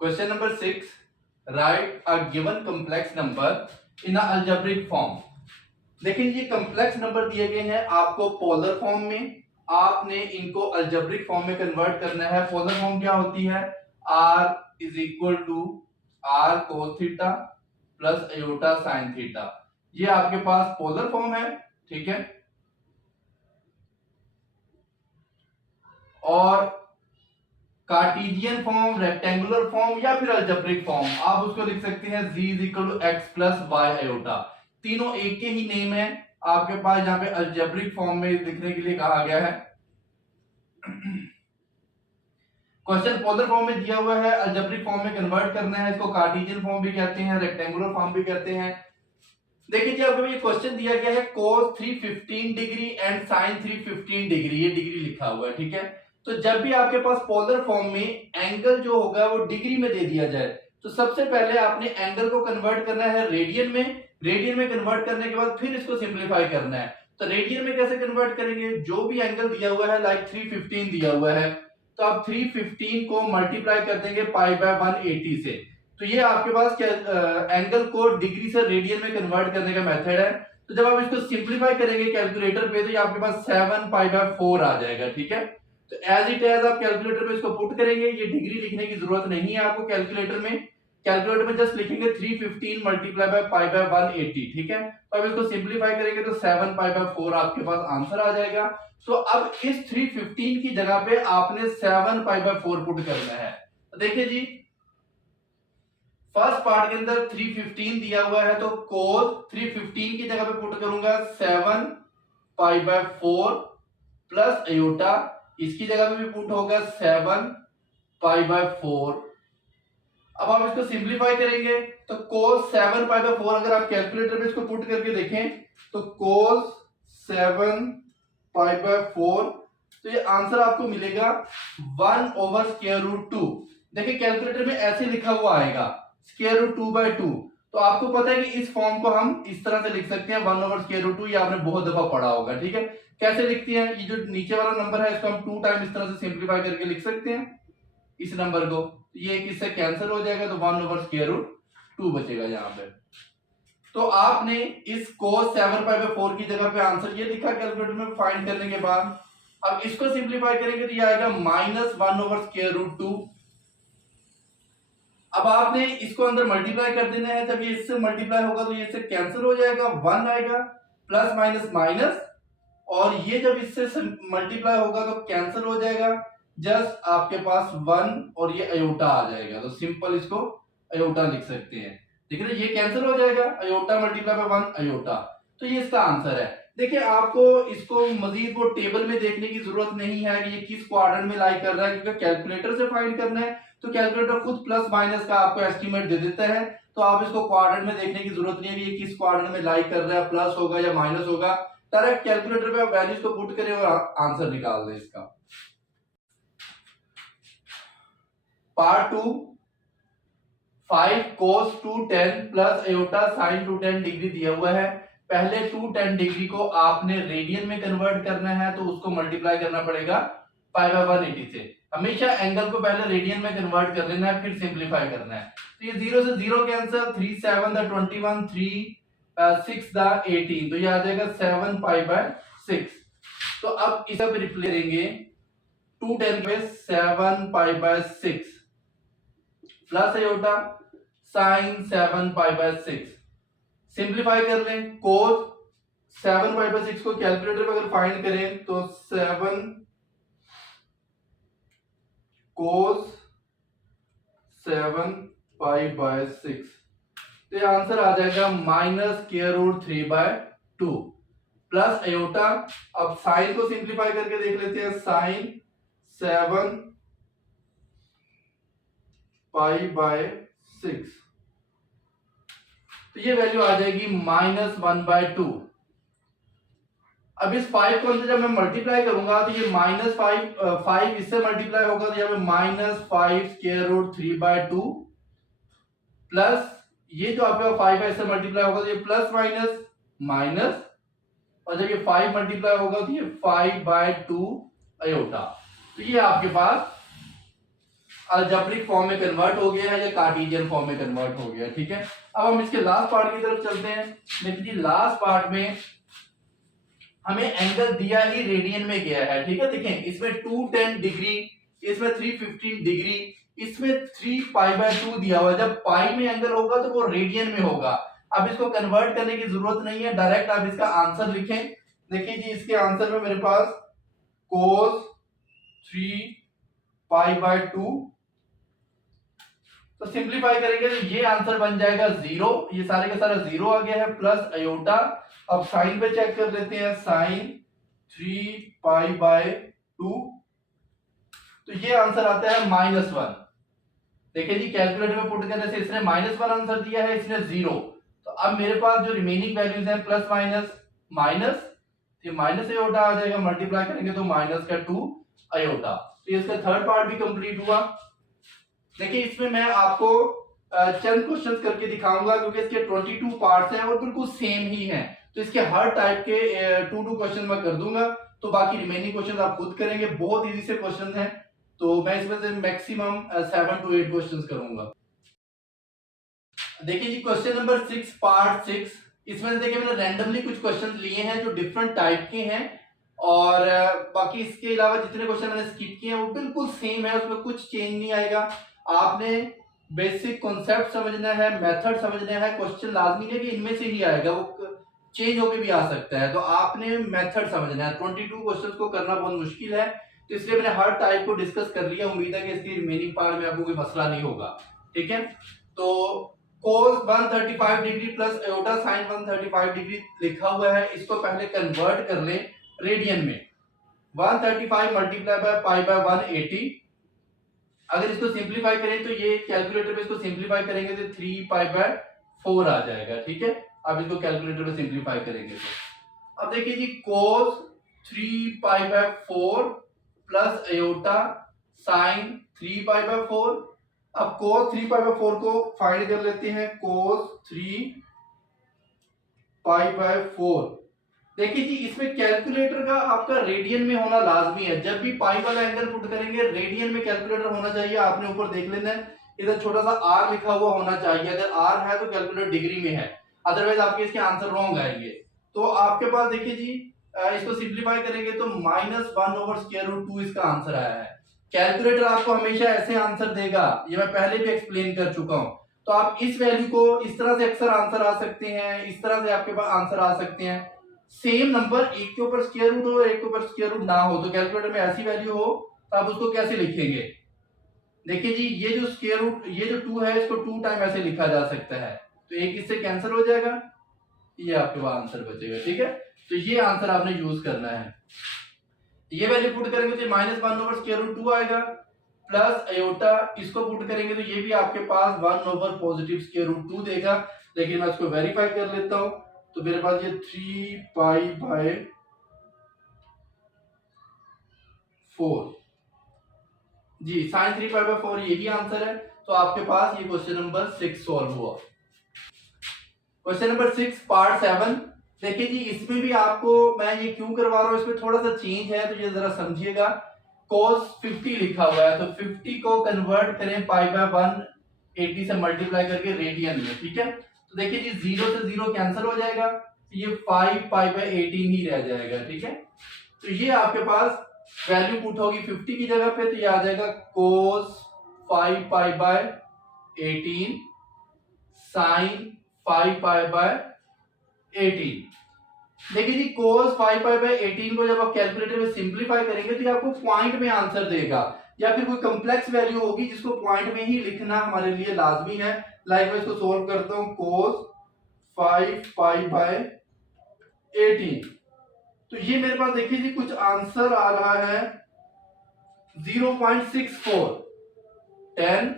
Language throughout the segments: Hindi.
Question number 6, right a given complex number in a algebraic form. देखिए ये कॉम्प्लेक्स नंबर दिए गए हैं आपको पोलर फॉर्म में, आपने इनको अलजेब्रिक फॉर्म में कन्वर्ट करना है। पोलर फॉर्म क्या होती है? r is equal to r cos theta plus iota sine theta. ये आपके पास पोलर फॉर्म है, ठीक है। और कार्टेशियन फॉर्म, रेक्टेंगुलर फॉर्म या फिर अलजेब्रिक फॉर्म, आप उसको लिख सकते हैं z is equal to x plus y iota. तीनों एक के ही नेम है आपके पास, जहां पे अलजेब्रिक फॉर्म में लिखने के लिए कहा गया है। क्वेश्चन पोलर फॉर्म में दिया हुआ है, अलजेब्रिक फॉर्म में कन्वर्ट करना है। इसको कार्टेशियन फॉर्म भी कहते हैं, रेक्टेंगुलर फॉर्म भी कहते हैं। देखिए जी आपको ये क्वेश्चन दिया गया है cos 315 degree and sin 315 degree, ये डिग्री लिखा हुआ है, ठीक है। तो जब भी आपके पास पोलर फॉर्म में एंगल जो होगा वो डिग्री में दे दिया जाए, तो सबसे पहले आपने एंगल को कन्वर्ट करना है रेडियन में। रेडियन में कन्वर्ट करने के बाद फिर इसको सिंप्लीफाई करना है। तो रेडियन में कैसे कन्वर्ट करेंगे? जो भी एंगल दिया हुआ है, लाइक 315 दिया हुआ है, तो आप 315 को मल्टीप्लाई कर देंगे पाई बाय 180 से। तो ये आपके पास क्या एंगल को डिग्री से रेडियन में कन्वर्ट करने का मेथड है। तो जब आप इसको सिंप्लीफाई करेंगे कैलकुलेटर पे, तो ये आपके पास 7 पाई बाय 4 आ जाएगा, ठीक है। तो एज इट एज आप कैलकुलेटर में इसको पुट करेंगे, ये डिग्री लिखने की जरूरत नहीं है आपको कैलकुलेटर में। कैलकुलेटर में जस्ट लिखेंगे 315 मल्टीप्लाई बाय पाई बाय 180, ठीक है। तो अब इसको सिंप्लीफाई करेंगे तो 7 पाई बाय 4 आपके पास आंसर आ जाएगा। तो अब इस 315 की जगह पे आपने 7 पाई बाय 4 पुट करना है। तो देखिए जी, फर्स्ट पार्ट के अंदर 315 दिया हुआ है, तो cos 315 की जगह पे पुट करूंगा 7 पाई बाय 4 प्लस अयोटा, इसकी जगह पे भी पुट होगा 7 पाई बाय 4। अब आप इसको सिंप्लीफाई करेंगे तो cos 7 पाई बाय 4 अगर आप कैलकुलेटर पे इसको पुट करके देखें तो cos 7 पाई बाय 4, तो ये आंसर आपको मिलेगा 1 ओवर स्क्वायर रूट 2। देखिए कैलकुलेटर में ऐसे लिखा हुआ आएगा स्क्वायर रूट 2 बाय 2। तो आपको पता है कि इस फॉर्म को हम इस तरह से लिख सकते हैं 1 ओवर स्क्वायर रूट 2, ये आपने बहुत दफा पढ़ा होगा, ठीक है। कैसे लिखते हैं? ये जो नीचे वाला नंबर है इसको हम 2 टाइम इस तरह से सिंप्लीफाई करके लिख सकते हैं इस नंबर को। ये एक इससे कैंसिल हो जाएगा, तो 1 ओवर स्क्वायर रूट 2 बचेगा यहाँ पे। तो आपने इस cos 7 पाई बाय 4 की जगह पे आंसर ये लिखा कैलकुलेटर में फाइंड करने के बाद। अब इसको सिंप्लीफाई करेंगे तो ये आएगा -1 ओवर स्क्वायर रूट 2। अब आपने इसको अंदर मल्टीप्लाई कर देना है। जब ये इससे मल्टीप्लाई होगा तो ये इससे कैंसिल हो जाएगा, 1 आएगा, प्लस माइनस माइनस, और ये जब इससे मल्टीप्लाई होगा तो कैंसिल हो जाएगा, जस्ट आपके पास 1 और ये अयोटा आ जाएगा। तो सिंपल इसको अयोटा लिख सकते हैं। देखिए ये कैंसिल हो जाएगा, अयोटा मल्टीप्लाई बाय 1 अयोटा। तो ये इसका आंसर है। देखिए आपको इसको मजीद वो टेबल में देखने की जरूरत नहीं है कि ये किस क्वाड्रेंट में लाई कर रहा है, क्योंकि कैलकुलेटर से फाइंड करना है। तो कैलकुलेटर खुद प्लस माइनस का आपको एस्टीमेट दे देता है। तो आप इसको क्वाड्रेंट में देखने की जरूरत नहीं है कि ये किस क्वाड्रेंट में लाई कर रहा है, प्लस होगा या माइनस होगा। डायरेक्ट कैलकुलेटर पे आप वैल्यूज को पुट करें और आंसर निकाल दें इसका। Part 2, 5 cos 210 plus iota sin 210 degree दिया हुआ है। पहले 210 डिग्री को आपने रेडियन में कन्वर्ट करना है, तो उसको मल्टीप्लाई करना पड़ेगा पाई बाय 180 से। हमेशा एंगल को पहले रेडियन में कन्वर्ट कर लेना है, फिर सिंप्लीफाई करना है। तो ये 0 से 0 कैंसिल, 3 7 द 21, 3 6 द 18, तो ये आ जाएगा 7 पाई बाय 6। तो अब इसे आप रिप्लेस करेंगे 210 पे 7 पाई by 6 plus iota sin 7 pi by 6। Simplify कर लें, cos 7 पाई बाय 6 को कैलकुलेटर पे अगर फाइंड करें तो 7 cos 7 पाई बाय 6, तो ये आंसर आ जाएगा -√3/2 प्लस अयोटा। अब साइन को सिंप्लीफाई करके देख लेते हैं, sin 7 पाई बाय 6, तो ये वैल्यू आ जाएगी -1/2। अब इस 5 को अंदर जब मैं मल्टीप्लाई करूंगा तो ये -5 इससे मल्टीप्लाई होगा, तो यहाँ पे -5√3/2 प्लस ये जो आपके 5 है इससे मल्टीप्लाई होगा तो ये प्लस माइनस माइनस, और जब ये 5 मल्टीप्लाई होगा तो ये 5/2 अयोटा। तो ये आपके पास अलजेब्रिक फॉर्म में कन्वर्ट हो गया है या कार्टेशियन फॉर्म में कन्वर्ट हो गया है। ठीक है, अब हम इसके लास्ट पार्ट की तरफ चलते हैं। देखिए जी लास्ट पार्ट में हमें एंगल दिया ही रेडियन में गया है। ठीक है, देखें इसमें 210 डिग्री, इसमें 315 डिग्री, इसमें 3 पाई बाय 2 दिया हुआ है। जब पाई में एंगल होगा तो वो रेडियन में होगा। अब इसको कन्वर्ट करने की जरूरत नहीं है, डायरेक्ट आप इसका आंसर लिखें। देखिए जी इसके आंसर में मेरे पास cos 3 पाई बाय 2, तो सिंप्लीफाई करेंगे तो ये आंसर बन जाएगा 0, ये सारे का सारा 0 आ गया है, प्लस अयोटा। अब साइन पे चेक कर लेते हैं, साइन 3 पाई बाय 2, तो ये आंसर आता है -1। देखिए जी कैलकुलेटर में पुट करने से इसने -1 आंसर दिया है, इसने 0। तो अब मेरे पास जो रिमेनिंग वैल्यूज हैं प्लस माइनस माइनस, ये माइनस अयोटा आ जाएगा, मल्टीप्लाई करेंगे तो माइनस का 2 अयोटा। तो इसका थर्ड पार्ट भी कंप्लीट हुआ। देखिए इसमें मैं आपको चंद क्वेश्चंस करके दिखाऊंगा क्योंकि इसके 22 पार्ट्स हैं और बिल्कुल सेम ही हैं, तो इसके हर टाइप के 2 क्वेश्चन मैं कर दूंगा, तो बाकी रिमेनिंग क्वेश्चन आप खुद करेंगे। बहुत इजी से क्वेश्चन हैं, तो मैं इसमें से मैक्सिमम 7 to 8 क्वेश्चंस करूंगा। देखिए जी क्वेश्चन नंबर 6 पार्ट 6, इसमें देखिए मैंने रैंडमली कुछ क्वेश्चन लिए हैं जो डिफरेंट टाइप के हैं, और बाकी इसके अलावा जितने क्वेश्चन मैंने स्किप किए हैं वो बिल्कुल सेम है, उसमें कुछ चेंज नहीं आएगा। आपने बेसिक कॉन्सेप्ट समझना है, मेथड समझना है। क्वेश्चन लाजमी है कि इनमें से ही आएगा, वो चेंज होके भी आ सकता है, तो आपने मेथड समझना है। 22 क्वेश्चंस को करना बहुत मुश्किल है, तो इसलिए मैंने हर टाइप को डिस्कस कर लिया। उम्मीद है कि इसकी रिमेनिंग पार्ट में आपको कोई मसला नहीं होगा। ठीक है, तो cos 135 degree plus iota sin 135 degree लिखा हुआ है, इसको पहले कन्वर्ट कर लें रेडियन में। 135 मल्टीप्लाई बाय पाई बाय 180, अगर इसको सिंप्लीफाई करें तो ये कैलकुलेटर पे इसको सिंप्लीफाई करेंगे तो 3 पाई बाय 4 आ जाएगा। ठीक है, अब इसको कैलकुलेटर पे सिंप्लीफाई करेंगे तो अब देखिए जी cos 3 pi by 4 plus iota sin 3 pi by 4। अब cos 3 पाई बाय 4 को फाइंड कर लेते हैं, cos 3 पाई बाय 4। देखिए जी इसमें कैलकुलेटर का आपका रेडियन में होना लाजमी है। जब भी पाई वाला एंगल पुट करेंगे रेडियन में कैलकुलेटर होना चाहिए। आपने ऊपर देख लेना है, इधर छोटा सा आर लिखा हुआ होना चाहिए। अगर आर है तो कैलकुलेटर डिग्री में है, अदरवाइज आपके इसके आंसर रॉन्ग आएंगे। तो आपके पास देखिए जी इसको सिंप्लीफाई करेंगे तो -1/√2 इसका आंसर आया है। कैलकुलेटर आपको हमेशा ऐसे आंसर देगा, ये मैं पहले भी एक्सप्लेन कर चुका हूं। तो आप इस वैल्यू को इस तरह से अक्सर आंसर आ सकते हैं, इस तरह से आपके पास आंसर आ सकते हैं। सेम नंबर एक के ऊपर स्क्वायर रूट हो, एक के ऊपर स्क्वायर रूट ना हो, तो कैलकुलेटर में ऐसी वैल्यू हो तो आप उसको कैसे लिखेंगे? देखिए जी ये जो स्क्वायर रूट, ये जो 2 है इसको 2 टाइम ऐसे लिखा जा सकता है, तो एक इससे कैंसिल हो जाएगा, ये आपके पास आंसर बचेगा। ठीक है, तो ये आंसर आपने यूज करना है। ये वैल्यू पुट करेंगे तो -1/√2 आएगा, प्लस अयोटा इसको पुट करेंगे तो ये भी आपके पास 1/√2 देगा। लेकिन मैं इसको वेरीफाई कर लेता हूं, तो मेरे पास ये 3 पाई बाय 4 जी, साइन 3 पाई बाय 4 यही आंसर है। तो आपके पास ये क्वेश्चन नंबर 6 सॉल्व हुआ। क्वेश्चन नंबर 6 पार्ट 7, देखिए जी इसमें भी आपको मैं ये क्यों करवा रहा हूं, इसमें थोड़ा सा चेंज है, तो ये जरा समझिएगा। cos 50 लिखा हुआ है, तो 50 को कन्वर्ट करें पाई बाय 180 से मल्टीप्लाई करके रेडियन में। ठीक है, तो देखिए जी 0 से 0 कैंसिल हो जाएगा, तो ये 5 पाई बाय 18 ही रह जाएगा। ठीक है, तो ये आपके पास वैल्यू पुट होगी 50 की जगह पे, तो ये आ जाएगा cos 5 pi by 18 sin 5 pi by 18। देखिए जी cos 5 पाई बाय 18 को जब आप कैलकुलेटर में सिंप्लीफाई करेंगे तो ये आपको पॉइंट में आंसर देगा, या फिर कोई कॉम्प्लेक्स वैल्यू होगी जिसको पॉइंट में ही लिखना हमारे लिए लाजमी है। लाइक मैं इसको सोल्व करता हूं, cos 5 पाई बाय 18, तो ये मेरे पास देखिए जी कुछ आंसर आ रहा है 0.64 10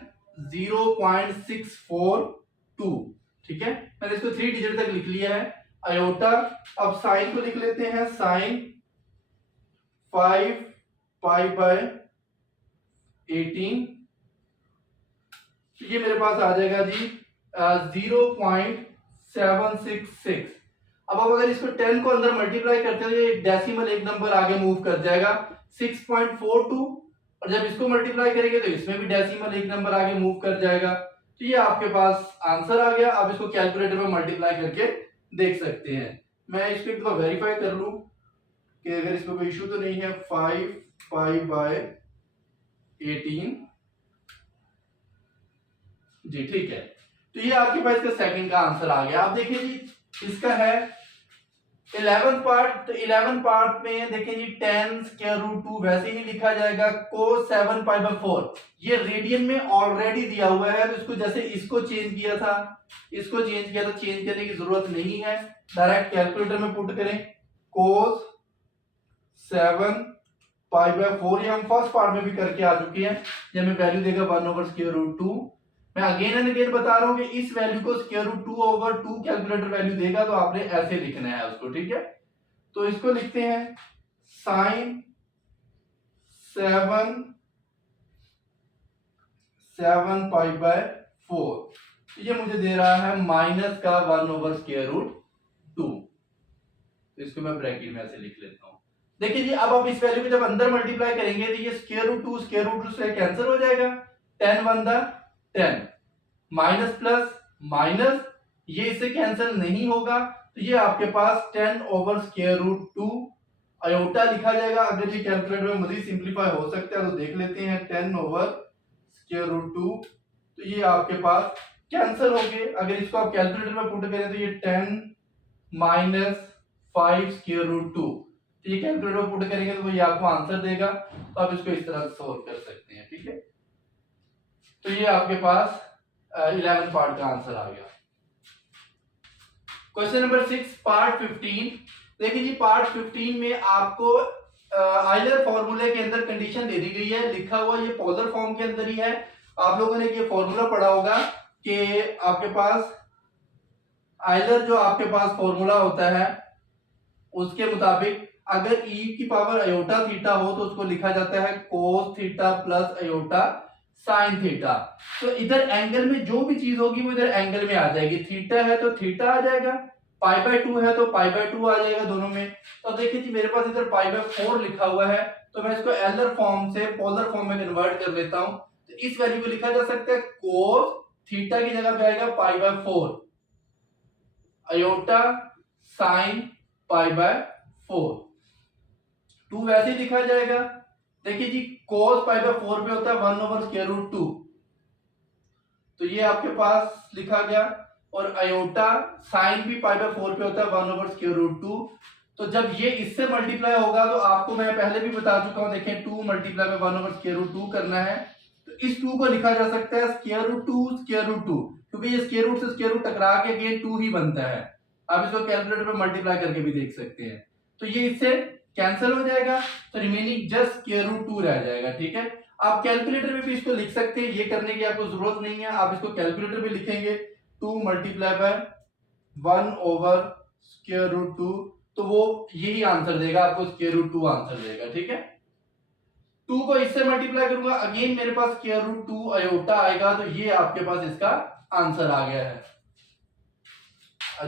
0.642। ठीक है, मैंने इसको 3 डिजिट तक लिख लिया है। अयोटा, अब साइन को लिख लेते हैं, साइन 5 पाई बाय 18, ये मेरे पास आ जाएगा जी 0.766। अब अगर इसको 10 को अंदर मल्टीप्लाई करते हैं तो ये डेसिमल एक नंबर आगे मूव कर जाएगा, 6.42 और जब इसको मल्टीप्लाई करेंगे तो इसमें भी डेसिमल एक नंबर आगे मूव कर जाएगा। तो ये आपके पास आंसर आ गया। आप इसको कैलकुलेटर में मल्टीप्लाई करके देख सकते हैं। मैं इसको एक बार वेरीफाई कर लूं कि अगर इसमें कोई इशू तो नहीं है। 5 पाई बाय 18 जी ठीक है। तो ये आपके पास इसका सेकंड का आंसर आ गया। आप देखिए जी इसका है 11th पार्ट। तो 11 पार्ट में देखिए जी 10 स्क्वायर रूट 2 वैसे ही लिखा जाएगा cos 7 पाई बाय 4। ये रेडियन में ऑलरेडी दिया हुआ है, तो इसको जैसे इसको चेंज किया था, इसको चेंज किया था, चेंज करने की जरूरत नहीं है। डायरेक्ट कैलकुलेटर में पुट करें cos 7 पाई बाय 4। ये हम फर्स्ट पार्ट में भी करके आ चुके हैं। ये हमें वैल्यू देगा 1 ओवर स्क्वायर रूट 2। मैं अगेन एंड अगेन बता रहा हूं कि इस वैल्यू को square root 2 over 2 calculator value देगा, तो आपने ऐसे लिखना है उसको, ठीक है। तो इसको लिखते हैं साइन 7 पाई बाय 4। ये मुझे दे रहा है माइनस का 1 ओवर स्क्वायर रूट 2। तो इसको मैं ब्रैकेट में ऐसे लिख लेता हूं। देखिए जी अब आप इस वैल्यू को जब अंदर मल्टीप्लाई करेंगे तो ये स्क्वायर रूट 2 से कैंसिल हो जाएगा। 10 1 10 माइनस प्लस माइनस, ये इससे कैंसिल नहीं होगा। तो ये आपके पास 10 ओवर स्क्वायर रूट 2 आयोटा लिखा जाएगा। अगर ये कैलकुलेटर में मजीद सिंपलीफाई हो सकता है तो देख लेते हैं। 10 ओवर स्क्वायर रूट 2, तो ये आपके पास कैंसिल हो गए। अगर इसको आप कैलकुलेटर में पुट करें तो ये 10 माइनस 5 स्क्वायर रूट 2, तो ये कैलकुलेटर में पुट करेंगे तो ये आपको आंसर देगा। तो आप इसको इस तरह से सोल्व कर सकते हैं, ठीक है। तो ये आपके पास 11 पार्ट का आंसर आ गया। Question number 6 part 15। देखिए जी पार्ट 15 में आपको आइलर फॉर्मूले के अंदर कंडीशन दे दी गई है। लिखा हुआ ये पोलर फॉर्म के अंदर ही है। आप लोगों ने ये फॉर्मूला पढ़ा होगा कि आपके पास आइलर जो आपके पास फॉर्मूला होता है उसके मुताबिक अगर e की पावर अयोटा थीटा हो तो उसको लिखा जाता है cos theta plus iota sine theta. तो इधर एंगल में जो भी चीज होगी वो इधर एंगल में आ जाएगी। थीटा है तो थीटा आ जाएगा, पाई बाय 2 है तो पाई बाय 2 आ जाएगा दोनों में। तो देखिए जी मेरे पास इधर पाई बाय 4 लिखा हुआ है, तो मैं इसको एलर फॉर्म से पोलर फॉर्म में कन्वर्ट कर लेता हूं। तो इस वैल्यू को लिखा जा सकता है कोस थीटा की जगह पे आएगा पाई by 4 aorta sine pi by 4। 2 वैसे ही लिखा जाएगा। देखिए जी cos पाई बाय 4 पे होता है 1 ओवर स्क्वायर रूट 2, तो ये आपके पास लिखा गया। और अयोटा साइन भी पाई बाय 4 पे होता है 1 ओवर स्क्वायर रूट 2। तो जब ये इससे मल्टीप्लाई होगा तो आपको मैं पहले भी बता चुका हूं, देखें 2 multiply by 1 over square root 2 करना है। तो इस 2 को लिखा जा सकता है स्क्वायर रूट 2 स्क्वायर रूट 2, क्योंकि ये स्क्वायर रूट से स्क्वायर रूट टकरा के अगेन 2 ही बनता है। आप इसको कैलकुलेटर पे मल्टीप्लाई करके भी देख सकते हैं। तो ये इससे कैंसिल हो जाएगा, तो रिमेनिंग जस्ट स्क्वायर रूट 2 रह जाएगा, ठीक है। आप कैलकुलेटर में भी इसको लिख सकते हैं, ये करने की आपको जरूरत नहीं है। आप इसको कैलकुलेटर में लिखेंगे 2 multiply by 1 over square root 2, तो वो यही आंसर देगा आपको, स्क्वायर रूट 2 आंसर देगा, ठीक है। 2 को इससे मल्टीप्लाई करूंगा, अगेन मेरे पास स्क्वायर रूट 2 अयोटा आएगा, तो ये आपके पास इसका आंसर आ गया है।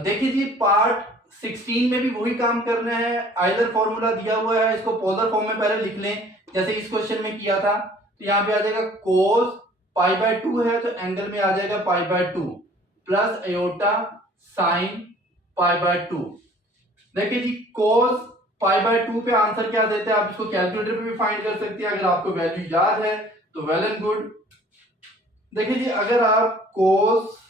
देखिए जी पार्ट 16 में भी वही काम करना है। आइलर फॉर्मूला दिया हुआ है, इसको पोलर फॉर्म में पहले लिख लें जैसे इस क्वेश्चन में किया था। तो यहाँ पे आ जाएगा cos पाई बाय 2 है तो एंगल में आ जाएगा pi bye 2 plus iota sine pi by 2। देखिए जी cos पाई बाय 2 पे आंसर क्या देते हैं, आप इसको कैलकुलेटर पे भी फाइंड कर सकते हैं अगर आपको वैल्यू याद है तो वेल एंड गुड। देखिए जी अगर आप cos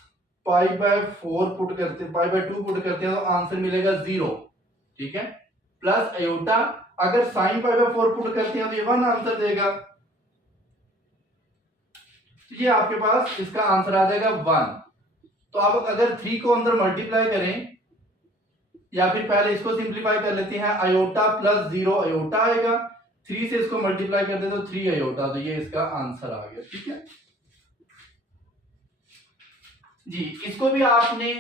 पाई बाय 4 पुट करते, पाई बाय 2 पुट करते हैं तो आंसर मिलेगा 0, ठीक है। प्लस अयोटा अगर साइन पाई बाय 4 पुट करते हैं तो ये 1 आंसर देगा। तो ये आपके पास इसका आंसर आ जाएगा 1। तो आप अगर 3 को अंदर मल्टीप्लाई करें या फिर पहले इसको सिंप्लीफाई कर लेते हैं, अयोटा प्लस 0 अयोटा आएगा, 3 से इसको मल्टीप्लाई करते तो 3 अयोटा, तो ये इसका आंसर आ गया, ठीक है जी। इसको भी आपने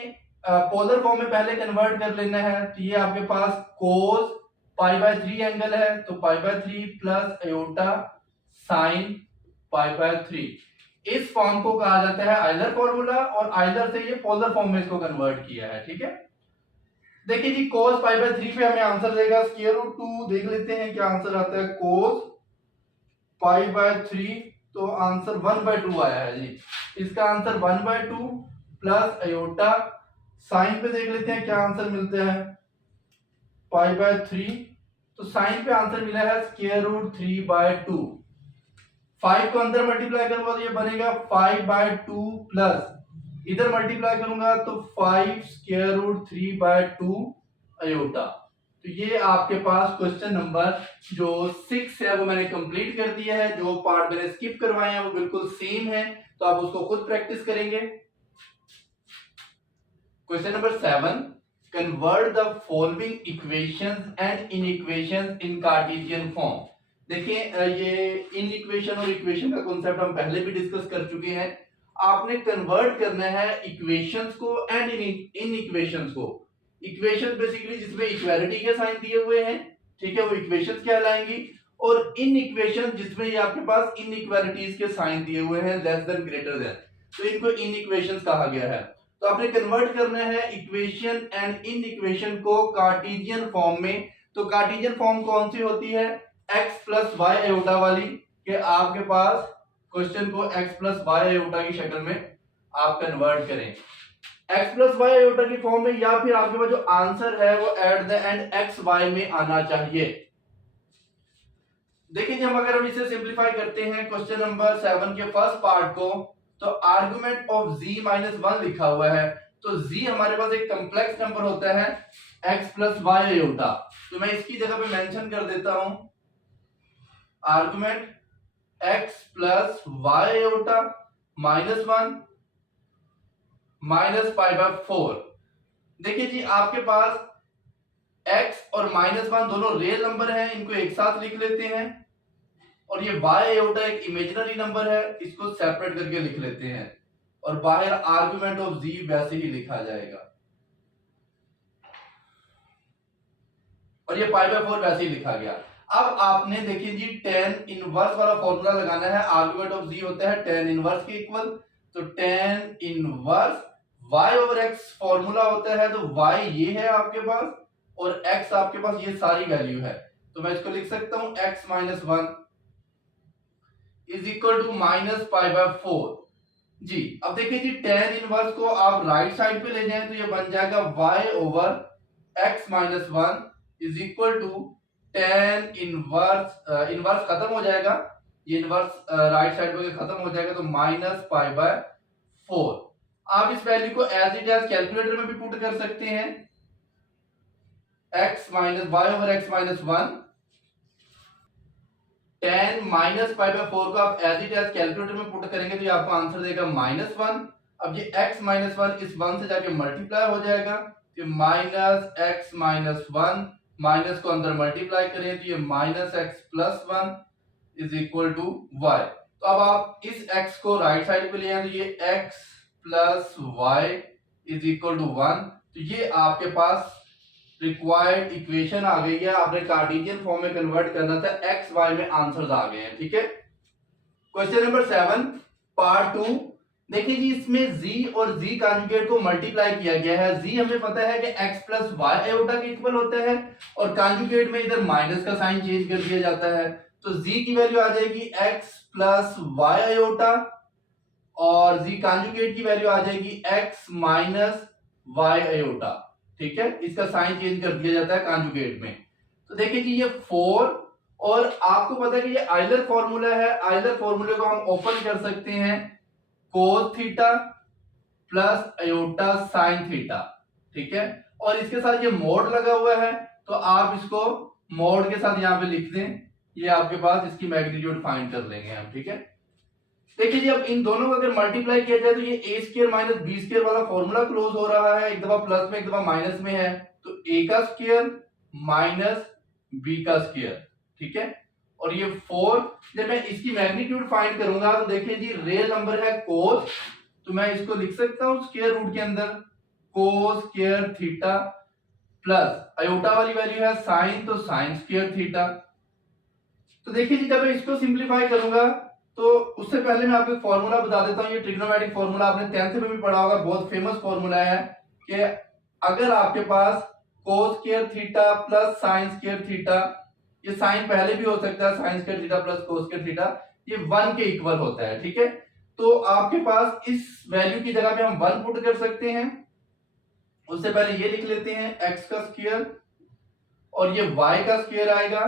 पोलर फॉर्म में पहले कन्वर्ट कर लेना है। तो ये आपके पास cos पाई बाय 3 एंगल है तो पाई by 3 plus iota sine pi by 3। इस फॉर्म को कहा जाता है आइलर फॉर्मूला, और आइलर से ये पोलर फॉर्म में इसको कन्वर्ट किया है, ठीक है। देखिए जी cos पाई बाय 3 पे हमें आंसर देगा स्क्वायर रूट 2। देख लेते हैं क्या आंसर आता है। cos पाई/3, तो आंसर 1/2 आया है जी। इसका आंसर 1/2 प्लस अयोटा, साइन पे देख लेते हैं क्या आंसर मिलता है, पाई/3, तो साइन पे आंसर मिला है √3/2। 5 को अंदर मल्टीप्लाई करूंगा तो ये बनेगा 5/2 प्लस इधर मल्टीप्लाई करूंगा तो 5√3/2 अयोटा। तो ये आपके पास क्वेश्चन नंबर जो 6 है वो मैंने कंप्लीट कर दिया है। जो पार्ट मैंने स्किप करवाए हैं वो बिल्कुल सेम है, तो आप उसको खुद प्रैक्टिस करेंगे। Question number 7, convert the following equations and inequations in Cartesian form. देखिए ये इन इक्वेशन और इक्वेशन का कॉन्सेप्ट हम पहले भी डिस्कस कर चुके हैं। आपने कन्वर्ट करना है इक्वेशंस को एंड इन इक्वेशंस को। इक्वेशन बेसिकली जिसमें इक्वालिटी के साइन दिए हुए हैं, ठीक है, वो इक्वेशंस कहलाएंगी। और इन इक्वेशन जिसमें ये आपके पास इनइक्वालिटीज के साइन दिए हुए हैं, लेस देन, ग्रेटर देन, तो इनको इन इक्वेशंस कहा गया है। तो आपने कन्वर्ट करना है इक्वेशन एंड इन इक्वेशन को कार्टेशियन फॉर्म में। तो कार्टेशियन फॉर्म कौन सी होती है, x प्लस वाई अयोटा वाली, कि आपके पास क्वेश्चन को x प्लस वाई अयोटा की शक्ल में आप कन्वर्ट करें x प्लस वाई अयोटा की फॉर्म में, या फिर आपके पास जो आंसर है वो at the end x y में आना चाहिए। देखिए हम अगर हम इसे सिंप्लीफाई करते हैं क्वेश्चन नंबर 7 के फर्स्ट पार्ट को, तो आर्गुमेंट ऑफ z माइनस 1 लिखा हुआ है। तो z हमारे पास एक कॉम्प्लेक्स नंबर होता है x प्लस वाई अयोटा, तो मैं इसकी जगह पे मेंशन कर देता हूं argument x plus y iota -1 -π/4। देखिए जी आपके पास x और -1 दोनों रियल नंबर हैं, इनको एक साथ लिख लेते हैं। और ये y अयोटा एक इमेजिनरी नंबर है, इसको सेपरेट करके लिख लेते हैं। और बाहर आर्गुमेंट ऑफ z वैसे ही लिखा जाएगा, और ये π/4 वैसे ही लिखा गया। अब आपने देखिए जी tan इनवर्स वाला फॉर्मूला लगाना है। आर्गुमेंट ऑफ z होता है tan इनवर्स के इक्वल, तो tan inverse y over x formula होता है, तो y ये है आपके पास और x आपके पास ये सारी वैल्यू है। तो मैं इसको लिख सकता हूं x minus 1 is equal to -π/4 जी। अब देखिए जी tan इनवर्स को आप राइट साइड पे ले जाएं तो ये बन जाएगा y over x minus 1 is equal to tan inverse, inverse खत्म हो जाएगा, ये इनवर्स राइट साइड पे खत्म हो जाएगा, तो -π/4। आप इस वैल्यू को एज इट एज कैलकुलेटर में भी पुट कर सकते हैं। x minus y over x minus 1 tan -π/4 को आप एज इट एज कैलकुलेटर में पुट करेंगे तो ये आपको आंसर देगा -1। अब ये x माइनस 1 इस 1 से जाके मल्टीप्लाई हो जाएगा, तो -x माइनस 1 माइनस को अंदर मल्टीप्लाई करें तो ये -x plus 1 is equal to y। तो अब आप इस x को राइट साइड पे ले आए तो ये x plus y is equal to 1। तो ये आपके पास रिक्वायर्ड इक्वेशन आ गई है। आपने कार्टेशियन फॉर्म में कन्वर्ट करना था, x y में आंसर्स आ गए हैं, ठीक है। Question number 7 part 2। देखिए जी इसमें z और z कॉन्जुगेट को मल्टीप्लाई किया गया है। z हमें पता है कि x प्लस वाई अयोटा के इक्वल होता है, और कॉन्जुगेट में इधर माइनस का साइन चेंज कर दिया जाता है। तो z की वैल्यू आ जाएगी x प्लस वाई अयोटा, और z कॉन्जुगेट की वैल्यू आ जाएगी x माइनस वाई अयोटा, ठीक है। इसका साइन चेंज कर दिया जाता है कॉन्जुगेट में। तो देखिए जी ये 4, और आपको पता है कि ये आइलर फॉर्मूला है। आइलर फॉर्मूले को हम ओपन कर सकते हैं cos theta plus iota sine theta, ठीक है। और इसके साथ ये मोड लगा हुआ है, तो आप इसको मोड के साथ यहाँ पे लिख दें, ये आपके पास इसकी मैग्नीट्यूड फाइंड कर लेंगे हम, ठीक है। देखिए जी अब इन दोनों को अगर मल्टीप्लाई किया जाए तो ये a square minus b square वाला फॉर्मूला क्लोज हो रहा है, एक दफा प्लस में एक दफा माइनस में है, तो a का स्क्वायर माइनस b का स्क्वायर, ठीक है। और ये 4, जब मैं इसकी मैग्नीट्यूड फाइंड करूंगा तो देखिए जी रियल नंबर है cos, तो मैं इसको लिख सकता हूं स्क्वायर रूट के अंदर cos square theta plus aorta वाली वैल्यू है साइन, तो साइन स्क्वायर थीटा। तो देखिए जी जब मैं इसको सिंप्लीफाई करूंगा तो उससे पहले मैं आपको एक फॉर्मूला बता देता हूं। ये ट्रिग्नोमेट्रिक फॉर्मूला आपने 10th में भी पढ़ा होगा, बहुत फेमस फॉर्मूला है कि अगर आपके पास cos square theta plus sin square theta ये साइन पहले भी हो सकता है, sine square theta plus cos square theta, ये 1 के इक्वल होता है, ठीक है। तो आपके पास इस वैल्यू की जगह पे हम 1 पुट कर सकते हैं। उससे पहले ये लिख लेते हैं x का स्क्वायर और ये y का स्क्वायर आएगा,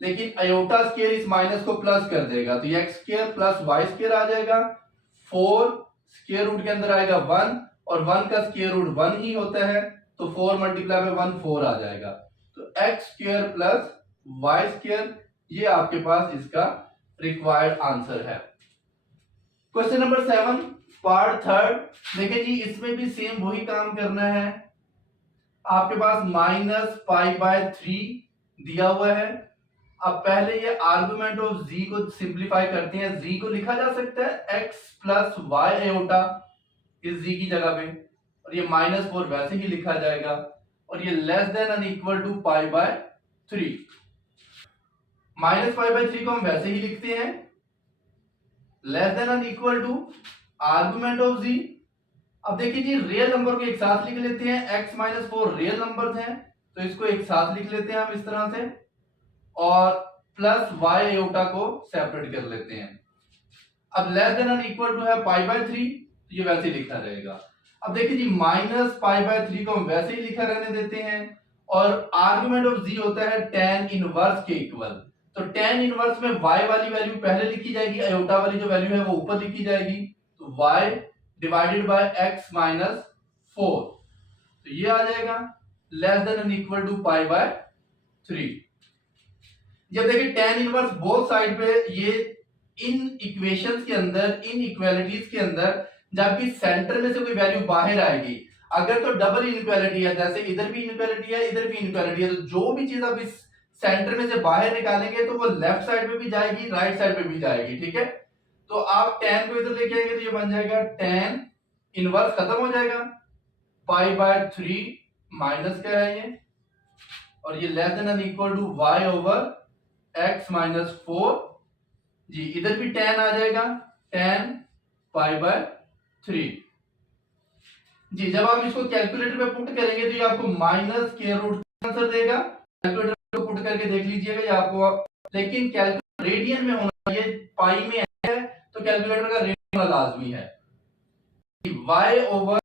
लेकिन अयोटा स्क्वायर इस माइनस को प्लस कर देगा, तो ये x square plus y square आ जाएगा। 4 स्क्वायर रूट के अंदर आएगा 1 और 1 का स्क्वायर रूट 1 ही होता है, तो 4 मल्टीप्लाई बाय 1 4 आ जाएगा। तो x square plus y square, ये आपके पास इसका रिक्वायर्ड आंसर है। क्वेश्चन नंबर 7 पार्ट थर्ड, देखिए जी इसमें भी सेम वही काम करना है। आपके पास -π/3 दिया हुआ है। अब पहले ये आर्गुमेंट ऑफ z को सिंप्लीफाई करते हैं। z को लिखा जा सकता है x प्लस वाई अयोटा इस z की जगह पे, और ये -4 वैसे ही लिखा जाएगा, और ये less than and equal to π/3। -π/3 को हम वैसे ही लिखते हैं, less than and equal to argument of z। अब देखिए जी रियल नंबर को एक साथ लिख लेते हैं, x - 4 रियल नंबर्स हैं, तो इसको एक साथ लिख लेते हैं हम इस तरह से, और प्लस y अयोटा को सेपरेट कर लेते हैं। अब less than and equal to है π/3, ये वैसे ही लिखा रहेगा। अब देखिए जी -π/3 को हम वैसे ही लिखा रहने देते हैं, और आर्गुमेंट ऑफ z होता है tan इनवर्स के इक्वल, तो tan इनवर्स में y वाली वैल्यू पहले लिखी जाएगी, अयोटा वाली जो वैल्यू है वो ऊपर लिखी जाएगी, तो y डिवाइडेड बाय x - 4, तो ये आ जाएगा less than and equal to π/3। जब देखिए tan इनवर्स बोथ साइड पे, ये इन इक्वेशंस के अंदर, इन इक्वालिटीज के अंदर, जबकि सेंटर में से कोई वैल्यू बाहर आएगी, अगर तो डबल इनइक्वालिटी है, जैसे इधर भी इनइक्वालिटी है इधर भी इनइक्वालिटी है, तो जो भी चीज आप इस सेंटर में से बाहर निकालेंगे तो वो लेफ्ट साइड पे भी जाएगी, राइट साइड पे भी जाएगी, ठीक है। तो आप tan को इधर लेके आएंगे तो ये बन जाएगा tan इनवर्स, खत्म हो जाएगा, π/3 माइनस क्या है ये, और ये less than and equal to y over x - 4 जी, इधर भी tan आ जाएगा, tan π/3 जी। जब आप इसको कैलकुलेटर पे पुट करेंगे तो ये आपको -√, आंसर देगा। कैलकुलेटर पे पुट करके देख लीजिएगा ये आपको, लेकिन कैलकुलेटर रेडियन में होना चाहिए, पाई में है तो कैलकुलेटर का रेडियन होना लाजमी है। y ओवर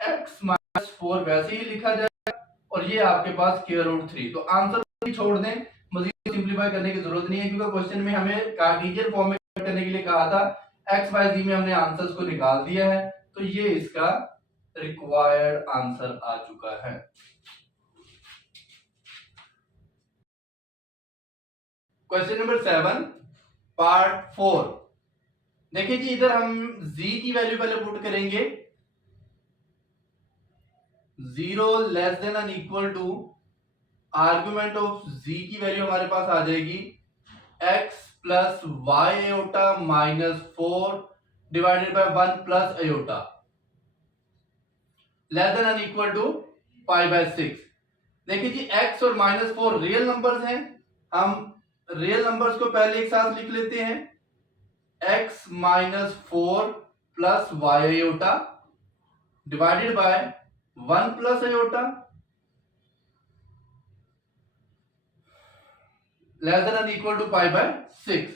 x - 4 वैसे ही लिखा जाएगा, और ये आपके पास √3, तो आंसर छोड़ दें, मजीद सिंपलीफाई करने की जरूरत नहीं है, क्योंकि क्वेश्चन में हमें कार्टेशियन फॉर्म में करने के लिए कहा था, x y z में हमने आंसर्स को निकाल दिया है, तो ये इसका रिक्वायर्ड आंसर आ चुका है। क्वेश्चन नंबर 7 पार्ट 4, देखिए जी इधर हम z की वैल्यू पहले पुट करेंगे, 0 less than and equal to argument of z की वैल्यू हमारे पास आ जाएगी x plus y iota -4 divided by 1 plus iota, less than and equal to π/6। देखिए जी x और -4 रियल नंबर्स हैं, हम रियल नंबर्स को पहले एक साथ लिख लेते हैं, x - 4 plus y iota divided by 1 plus iota, less than and equal to π/6।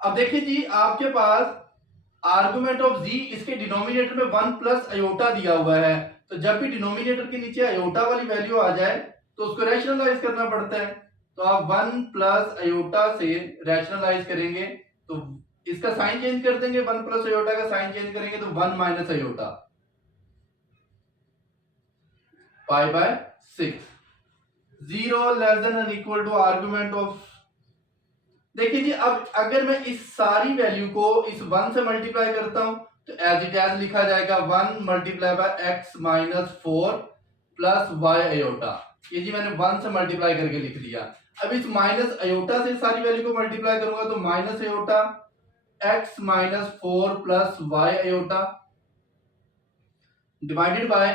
अब देखिए जी आपके पास आर्गुमेंट ऑफ z, इसके डिनोमिनेटर में 1 प्लस अयोटा दिया हुआ है, तो जब भी डिनोमिनेटर के नीचे अयोटा वाली वैल्यू आ जाए तो उसको रैशनलाइज करना पड़ता है, तो आप 1 प्लस अयोटा से रैशनलाइज करेंगे तो इसका साइन चेंज कर देंगे, 1 प्लस अयोटा का साइन चेंज करेंगे तो 1 minus iota, π/6। 0 less than and equal to argument of, देखिए जी अब अगर मैं इस सारी वैल्यू को इस 1 से मल्टीप्लाई करता हूं तो एज इट एज लिखा जाएगा 1 multiply by x - 4 plus y iota, ये जी मैंने 1 से मल्टीप्लाई करके लिख दिया। अब इस माइनस अयोटा से सारी वैल्यू को मल्टीप्लाई करूंगा तो minus iota x - 4 plus y iota divided by,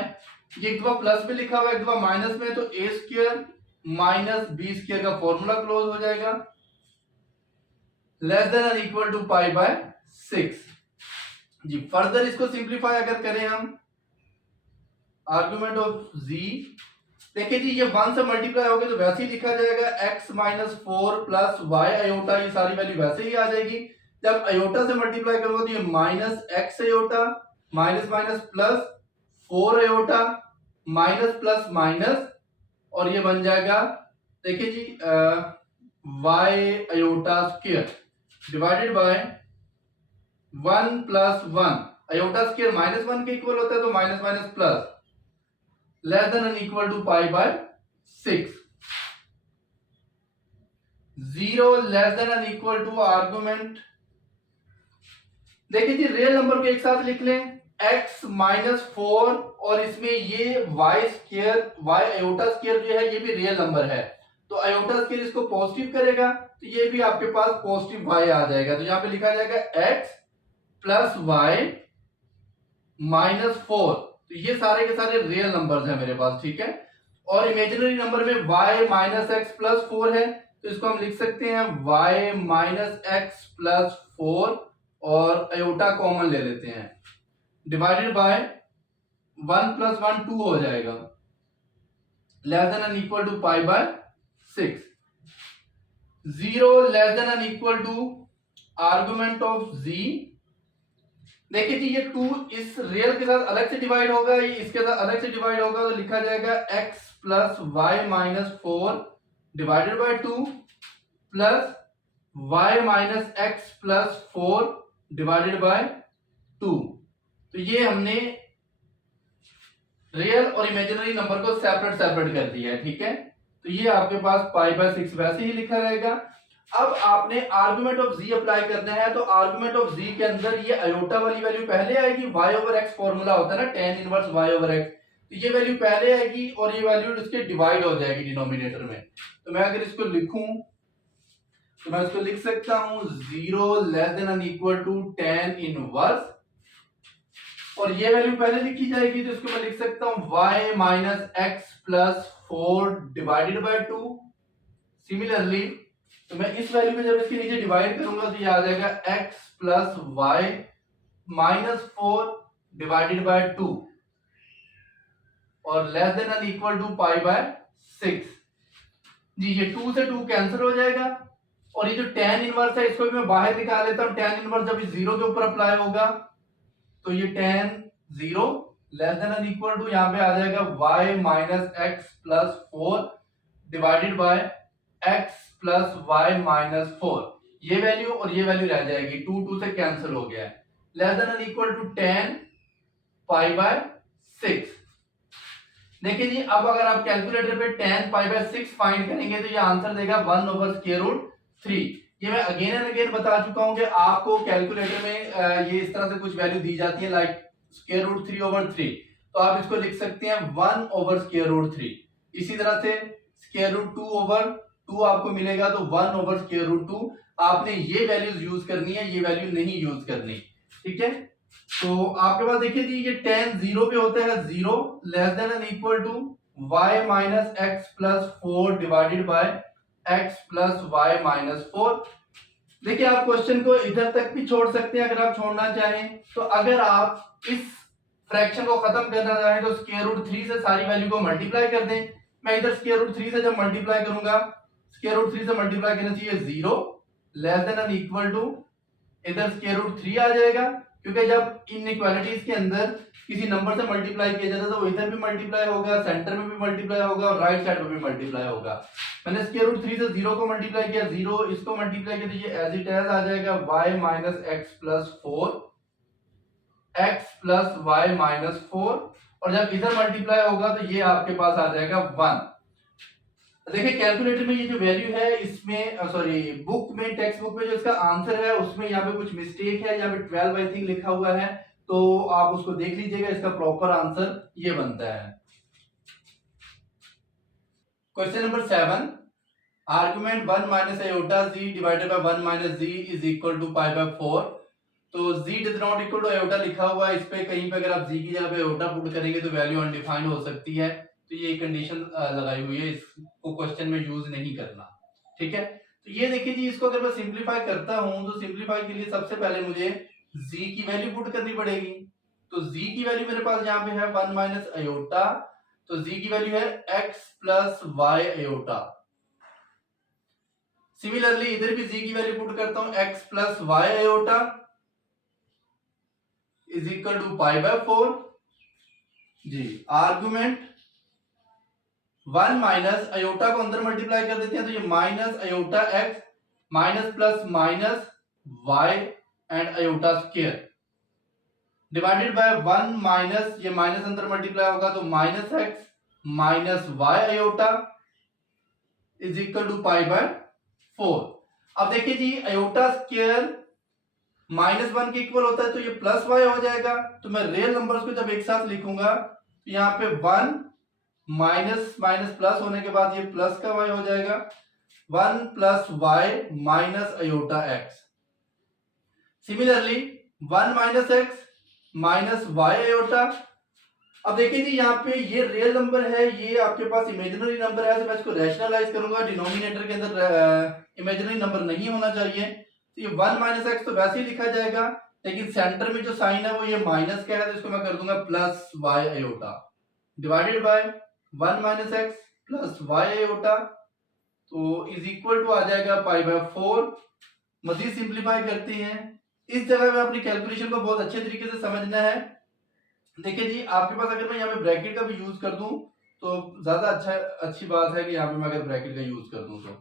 ये एक दफा प्लस में लिखा हुआ है एक दफा माइनस में, तो a square minus b square का फॉर्मूला क्लोज हो जाएगा, less than and equal to π/6 जी। फर्दर इसको सिंप्लीफाई अगर करें हम, आर्गुमेंट ऑफ z देखिए जी ये 1 से मल्टीप्लाई हो गया तो वैसे ही लिखा जाएगा x minus 4 plus y iota, ये सारी वैल्यू वैसे ही आ जाएगी। जब अयोटा से मल्टीप्लाई करूंगा तो ये minus X iota minus minus plus 4 iota minus plus minus, और ये बन जाएगा देखिए जी Y iota square divided by 1 plus 1, iota square minus 1 के इक्वल होता है तो minus minus plus, less than and equal to pi by 6, 0 less than and equal to argument. देखिए जी रियल नंबर को एक साथ लिख लें, x माइनस 4 और इसमें ये y square y iota square जो है ये भी रियल नंबर है, तो अयोटा स्क्वायर इसको पॉजिटिव करेगा तो ये भी आपके पास पॉजिटिव y आ जाएगा। तो यहां पे लिखा जाएगा x प्लस वाई माइनस 4, तो ये सारे के सारे रियल नंबर्स हैं मेरे पास, ठीक है। और इमेजिनरी नंबर में y माइनस एक्स प्लस 4 है तो इसको हम लिख सकते हैं y माइनस एक्स प्लस 4 और अयोटा कॉमन ले लेते हैं, डिवाइडेड बाय 1 प्लस 1 2 हो जाएगा, less than and equal to pi by 6, 0 less than and equal to argument of z। देखिए जी ये 2 इस रियल के साथ अलग से डिवाइड होगा, ये इसके साथ अलग से डिवाइड होगा तो लिखा जाएगा x plus Y minus 4 divided by 2 plus y minus x plus 4 divided by 2। तो ये हमने रियल और इमेजिनरी नंबर को सेपरेट सेपरेट कर दिया है, ठीक है। तो ये आपके पास पाई बाय 6 वैसे ही लिखा रहेगा। अब आपने आर्गुमेंट ऑफ z अप्लाई करना है, तो आर्गुमेंट ऑफ z के अंदर ये अयोटा वाली वैल्यू पहले आएगी, y ओवर x फॉर्मूला होता है ना tan inverse y over x, तो ये वैल्यू पहले आएगी और ये वैल्यू इसके डिवाइड हो जाएगी डिनोमिनेटर में। तो मैं अगर इसको लिखूं तो मैं इसको लिख सकता हूं 0 less than and equal to tan inverse, और ये वैल्यू पहले लिखी जाएगी तो इसको मैं लिख सकता हूं y minus x plus 4 divided by 2। Similarly तो मैं इस वैल्यू को जब इसके नीचे डिवाइड करूंगा तो ये आ जाएगा x plus Y minus 4 divided by 2 और less than and equal to pi by 6। जी ये 2 से 2 कैंसिल हो जाएगा, और ये जो tan इनवर्स है इसको भी मैं बाहर निकाल लेता हूं। tan इनवर्स जब इस 0 के ऊपर अप्लाई होगा तो ये tan 0 less than and equal to यहां पे आ जाएगा y minus x plus 4 divided by x plus Y minus 4, ये वैल्यू और ये वैल्यू रह जाएगी, 2 2 से कैंसिल हो गया है, less than and equal to tan pi by 6। देखिए जी अब अगर आप कैलकुलेटर पे tan पाई बाय 6 फाइंड करेंगे तो ये आंसर देगा 1 ओवर स्क्वायर रूट 3। ये मैं अगेन एंड अगेन बता चुका हूं कि आपको कैलकुलेटर में ये इस तरह से कुछ वैल्यू दी जाती है लाइक स्क्वायर रूट 3 ओवर 3, तो आप इसको लिख सकते हैं 1 ओवर स्क्वायर रूट 3। इसी तरह से स्क्वायर रूट 2 ओवर 2 आपको मिलेगा तो 1 ओवर स्क्वायर रूट 2। आपने ये वैल्यूज यूज करनी है, ये वैल्यू नहीं यूज करनी, ठीक है। तो आपके पास देखिए जी ये tan 0 पे होता है 0 less than and equal to y minus x plus 4 divided by x plus Y minus 4। देखिए आप क्वेश्चन को इधर तक भी छोड़ सकते हैं अगर आप छोड़ना चाहें, तो अगर आप इस फ्रैक्शन को खत्म करना चाहें तो स्क्वायर रूट 3 से सारी वैल्यू को मल्टीप्लाई कर दें। मैं इधर स्क्वायर रूट 3 से जब मल्टीप्लाई करूंगा, स्क्वायर रूट 3 से मल्टीप्लाई करना चाहिए 0 less than and equal to इधर स्क्वायर रूट 3 आ जाएगा, क्योंकि जब इनइक्वालिटीज के अंदर किसी नंबर से मल्टीप्लाई किया जाता है तो इधर भी मल्टीप्लाई होगा, सेंटर में भी मल्टीप्लाई होगा और राइट साइड में भी मल्टीप्लाई होगा। मैंने स्क्वायर रूट 3 से 0 को मल्टीप्लाई किया, 0 इसको मल्टीप्लाई किया तो ये एज इट इज आ जाएगा y minus x plus 4 x plus Y minus 4, और जब इधर मल्टीप्लाई होगा तो ये आपके पास आ जाएगा 1। देखिए कैलकुलेटर में ये जो वैल्यू है इसमें सॉरी बुक में टेक्स्ट बुक में जो इसका आंसर है उसमें यहाँ पे कुछ मिस्टेक है, यहाँ पे 12 आई थिंक लिखा हुआ है, तो आप उसको देख लीजिएगा, इसका प्रॉपर आंसर ये बनता है। Question number 7, argument 1 minus iota z divided by 1 minus z is equal to pi by 4। तो z does not equal to iota लिखा हुआ है, इस पे कहीं पे अगर आप z की जगह पे आयोटा पुट करेंगे तो वैल्यू अनडिफाइंड हो सकती है, तो ये कंडीशन लगाई हुई है, इसको क्वेश्चन में यूज नहीं करना, ठीक है। तो ये देखिए जी इसको अगर मैं सिंपलीफाई करता हूं तो सिंपलीफाई के लिए सबसे पहले मुझे z की वैल्यू पुट करनी पड़ेगी। तो z की वैल्यू मेरे पास यहाँ पे है 1 माइनस आयोटा, तो z की वैल्यू है x plus y iota. Similarly इधर भी z की वैल्यू पुट करता हूं, x plus y iota is equal to pi by 4 जी। आर्गुमेंट 1 माइनस अयोटा को अंदर मल्टीप्लाई कर देते हैं, तो ये minus iota x minus plus minus y and iota square divided by 1 minus, ये माइनस अंदर मल्टीप्लाई होगा तो minus x minus y iota is equal to pi by 4। अब देखिए जी अयोटा स्क्वायर माइनस 1 के इक्वल होता है, तो ये प्लस y हो जाएगा। तो मैं रियल नंबर्स को जब एक साथ लिखूंगा तो यहाँ पे 1 माइनस माइनस प्लस होने के बाद ये प्लस का y हो जाएगा, 1 plus Y minus iota x। Similarly 1 minus x minus y iota. अब देखिए जी यहाँ पे ये रियल नंबर है, ये आपके पास इमेजिनरी नंबर है, तो मैं इसको रैशनलाइज करूंगा, डिनोमिनेटर के अंदर इमेजिनरी नंबर नहीं होना चाहिए। तो ये 1 माइनस एक्स तो वैसे ही लिखा जाएगा, लेकिन सेंटर में जो साइन है वो ये माइनस का है, तो इसको मैं कर दूंगा plus y iota divided by 1 minus x plus y iota, तो इज इक्वल टू आ जाएगा पाई बाय 4। मजीद सिंप्लीफाई करते हैं। इस जगह में अपनी कैलकुलेशन को बहुत अच्छे तरीके से समझना है। देखिए जी आपके पास अगर मैं यहाँ पे ब्रैकेट का भी यूज कर दूं तो ज्यादा अच्छी बात है कि यहाँ पे मैं अगर ब्रैकेट का यूज कर दूं तो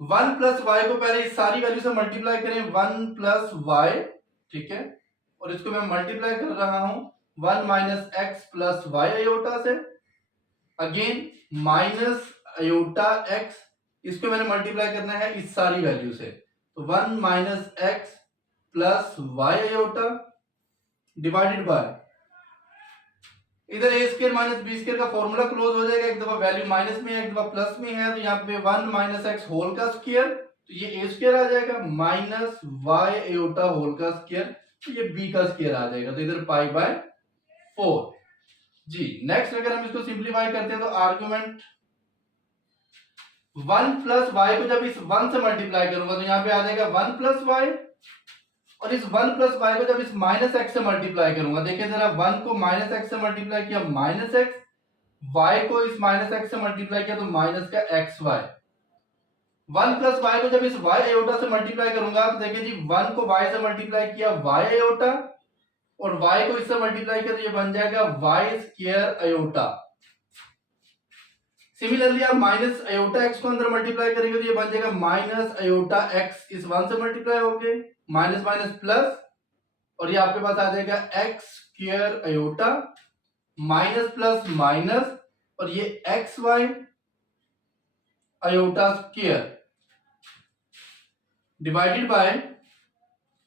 1 प्लस वाई को पहले इस सारी वैल्यू से मल्टीप्लाई करें, 1 प्लस वाई, ठीक है, और इसको मैं मल्टीप्लाई कर रहा हूं 1 minus x plus y iota से, अगेन माइनस अयोटा एक्स, इसको मैंने मल्टीप्लाई करना है इस सारी वैल्यू से, तो 1 minus x plus y iota divided by, इधर a square minus b square का फॉर्मूला क्लोज हो जाएगा, एक दफा वैल्यू माइनस में है एक दफा प्लस में है, तो यहाँ पे 1 माइनस एक्स होल का स्क्वायर, तो ये ए स्क्वायर आ जाएगा, माइनस वाई अयोटा होल का स्क्वायर, तो ये बी का स्क्वायर आ जाएगा, तो इधर पाई बाय 4 जी। नेक्स्ट अगर हम इसको सिंप्लीफाई करते हैं तो आर्गुमेंट 1 प्लस वाई को जब इस 1 से मल्टीप्लाई करूंगा तो यहाँ पे आ जाएगा 1 प्लस वाई, और इस 1 प्लस वाई को जब इस माइनस एक्स से मल्टीप्लाई करूंगा, देखिए जरा 1 को माइनस एक्स से मल्टीप्लाई किया माइनस एक्स, वाई को इस माइनस एक्स से मल्टीप्लाई किया तो माइनस का एक्स वाई। 1 प्लस वाई को जब इस वाई अयोटा से मल्टीप्लाई करूंगा तो देखिए जी 1 को वाई से मल्टीप्लाई किया वाई अयोटा, और वाई को इससे मल्टीप्लाई किया तो ये बन जाएगा वाई स्क्वायर अयोटा। सिमिलरली आप माइनस अयोटा एक्स को अंदर मल्टीप्लाई करेंगे तो ये बन जाएगा माइनस अयोटा एक्स, इस 1 से मल्टीप्लाई हो गए माइनस माइनस प्लस, और ये आपके पास आ जाएगा x square iota minus plus minus, और ये x y iota square divided by,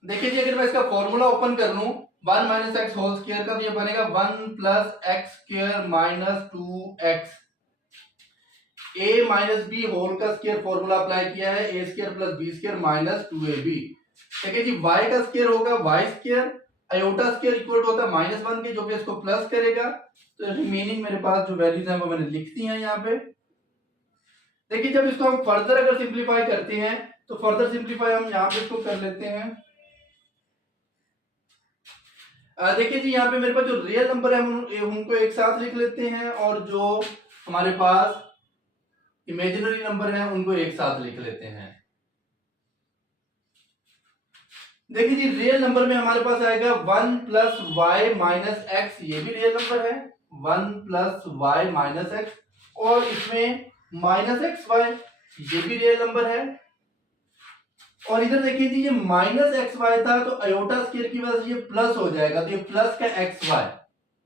देखिए जी अगर मैं इसका फॉर्मूला ओपन कर लूं 1 माइनस एक्स होल स्क्वायर का, तो ये बनेगा 1 plus x square minus 2x, a minus B whole का स्क्वायर फॉर्मूला अप्लाई किया है, A square plus B square minus 2ab। देखिए जी y का स्क्वायर होगा y square, iota square equal to होता है माइनस 1 के, जो कि इसको प्लस करेगा, तो रिमेनिंग मेरे पास जो वैल्यूज हैं वो मैंने लिख दी हैं यहाँ पे। देखिए जब इसको हम फर्दर अगर सिंप्लीफाई करते हैं तो फर्दर सिंप्लीफाई हम यहाँ पे इसको कर लेते हैं। देखिए जी यहाँ पे मेरे पास जो रियल नंबर है उनको एक साथ लिख लेते हैं, और जो हमारे पास इमेजिनरी नंबर है उनको एक साथ लिख लेते हैं। देखिए जी रियल नंबर में हमारे पास आएगा 1 प्लस वाई माइनस एक्स, ये भी रियल नंबर है 1 प्लस वाई माइनस एक्स, और इसमें माइनस एक्स वाई ये भी रियल नंबर है, और इधर देखिए जी ये माइनस एक्स वाई था तो अयोटा स्क्वायर की वजह से ये प्लस हो जाएगा, तो ये प्लस का एक्स वाई,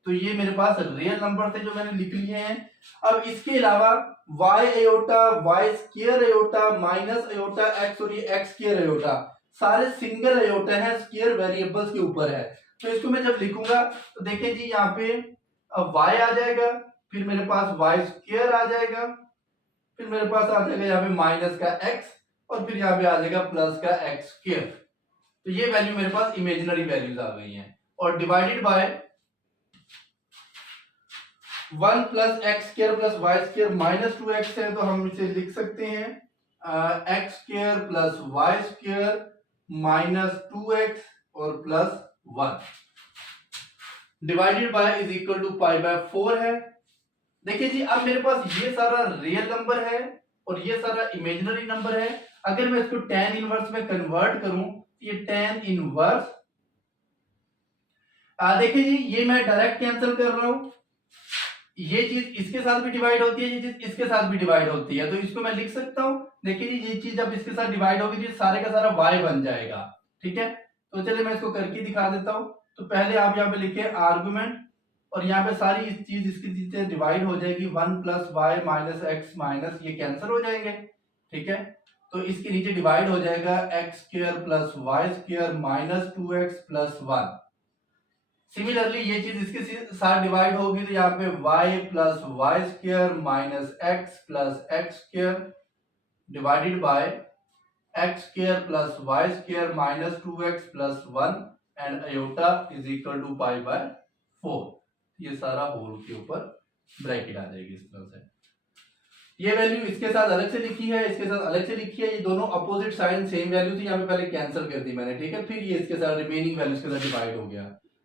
तो ये मेरे पास रियल नंबर थे जो मैंने लिख लिए हैं। अब इसके अलावा y iota y square iota minus iota x और ये एक्स स्क्वायर अयोटा सारे सिंगल अयोटा हैं, स्क्वायर वेरिएबल्स के ऊपर है, तो इसको मैं जब लिखूंगा तो देखिए जी यहाँ पे y आ जाएगा, फिर मेरे पास y स्क्वायर आ जाएगा, फिर मेरे पास आ जाएगा यहाँ पे माइनस का x, और फिर यहाँ पे आ जाएगा प्लस का x स्क्वायर, तो ये वैल्यू मेरे पास इमेजिनरी वैल्यूज आ गई हैं, और divided by 1 plus x square plus Y square minus 2x है, तो हम इसे लिख सकते हैं x square plus Y square minus 2x और plus 1 divided by is equal to pi by 4 है। देखिए जी, अब मेरे पास ये सारा रियल नंबर है और ये सारा इमेजिनरी नंबर है। अगर मैं इसको tan इनवर्स में कन्वर्ट करूं, ये tan इनवर्स, देखिए जी, ये मैं डायरेक्ट कैंसिल कर रहा हूं। ये चीज इसके साथ भी डिवाइड होती है, ये चीज इसके साथ भी डिवाइड होती है, तो इसको मैं लिख सकता हूं। देखिए जी, ये चीज जब इसके साथ डिवाइड होगी तो ये सारे का सारा y बन जाएगा। ठीक है, तो चलिए मैं इसको करके दिखा देता हूं। तो पहले आप यहाँ पे लिखे आर्गुमेंट, और यहाँ पे सारी इस चीज इसकी चीजें डिवाइड हो जाएगी, 1 plus Y minus x minus, ये कैंसिल हो जाएंगे। ठीक है, तो इसके नीचे डिवाइड हो जाएगा x square plus Y square minus 2x plus 1। Similarly ये चीज इसके साथ डिवाइड होगी, तो यहाँ पे y plus Y square minus x plus x square divided by x square plus Y square minus 2x plus 1 and iota is equal to pi by 4। ये सारा होल के ऊपर ब्रैकेट आ जाएगी इस तरह से। ये वैल्यू इसके साथ अलग से लिखी है, इसके साथ अलग से लिखी है, ये दोनों अपोजिट साइड सेम वैल्यू थी, यहाँ पे पहले कैंसिल कर दी मैंने। ठीक है, फिर ये इसके साथ रिमेनिंग वैल्यूज के साथ डिवाइड हो गया।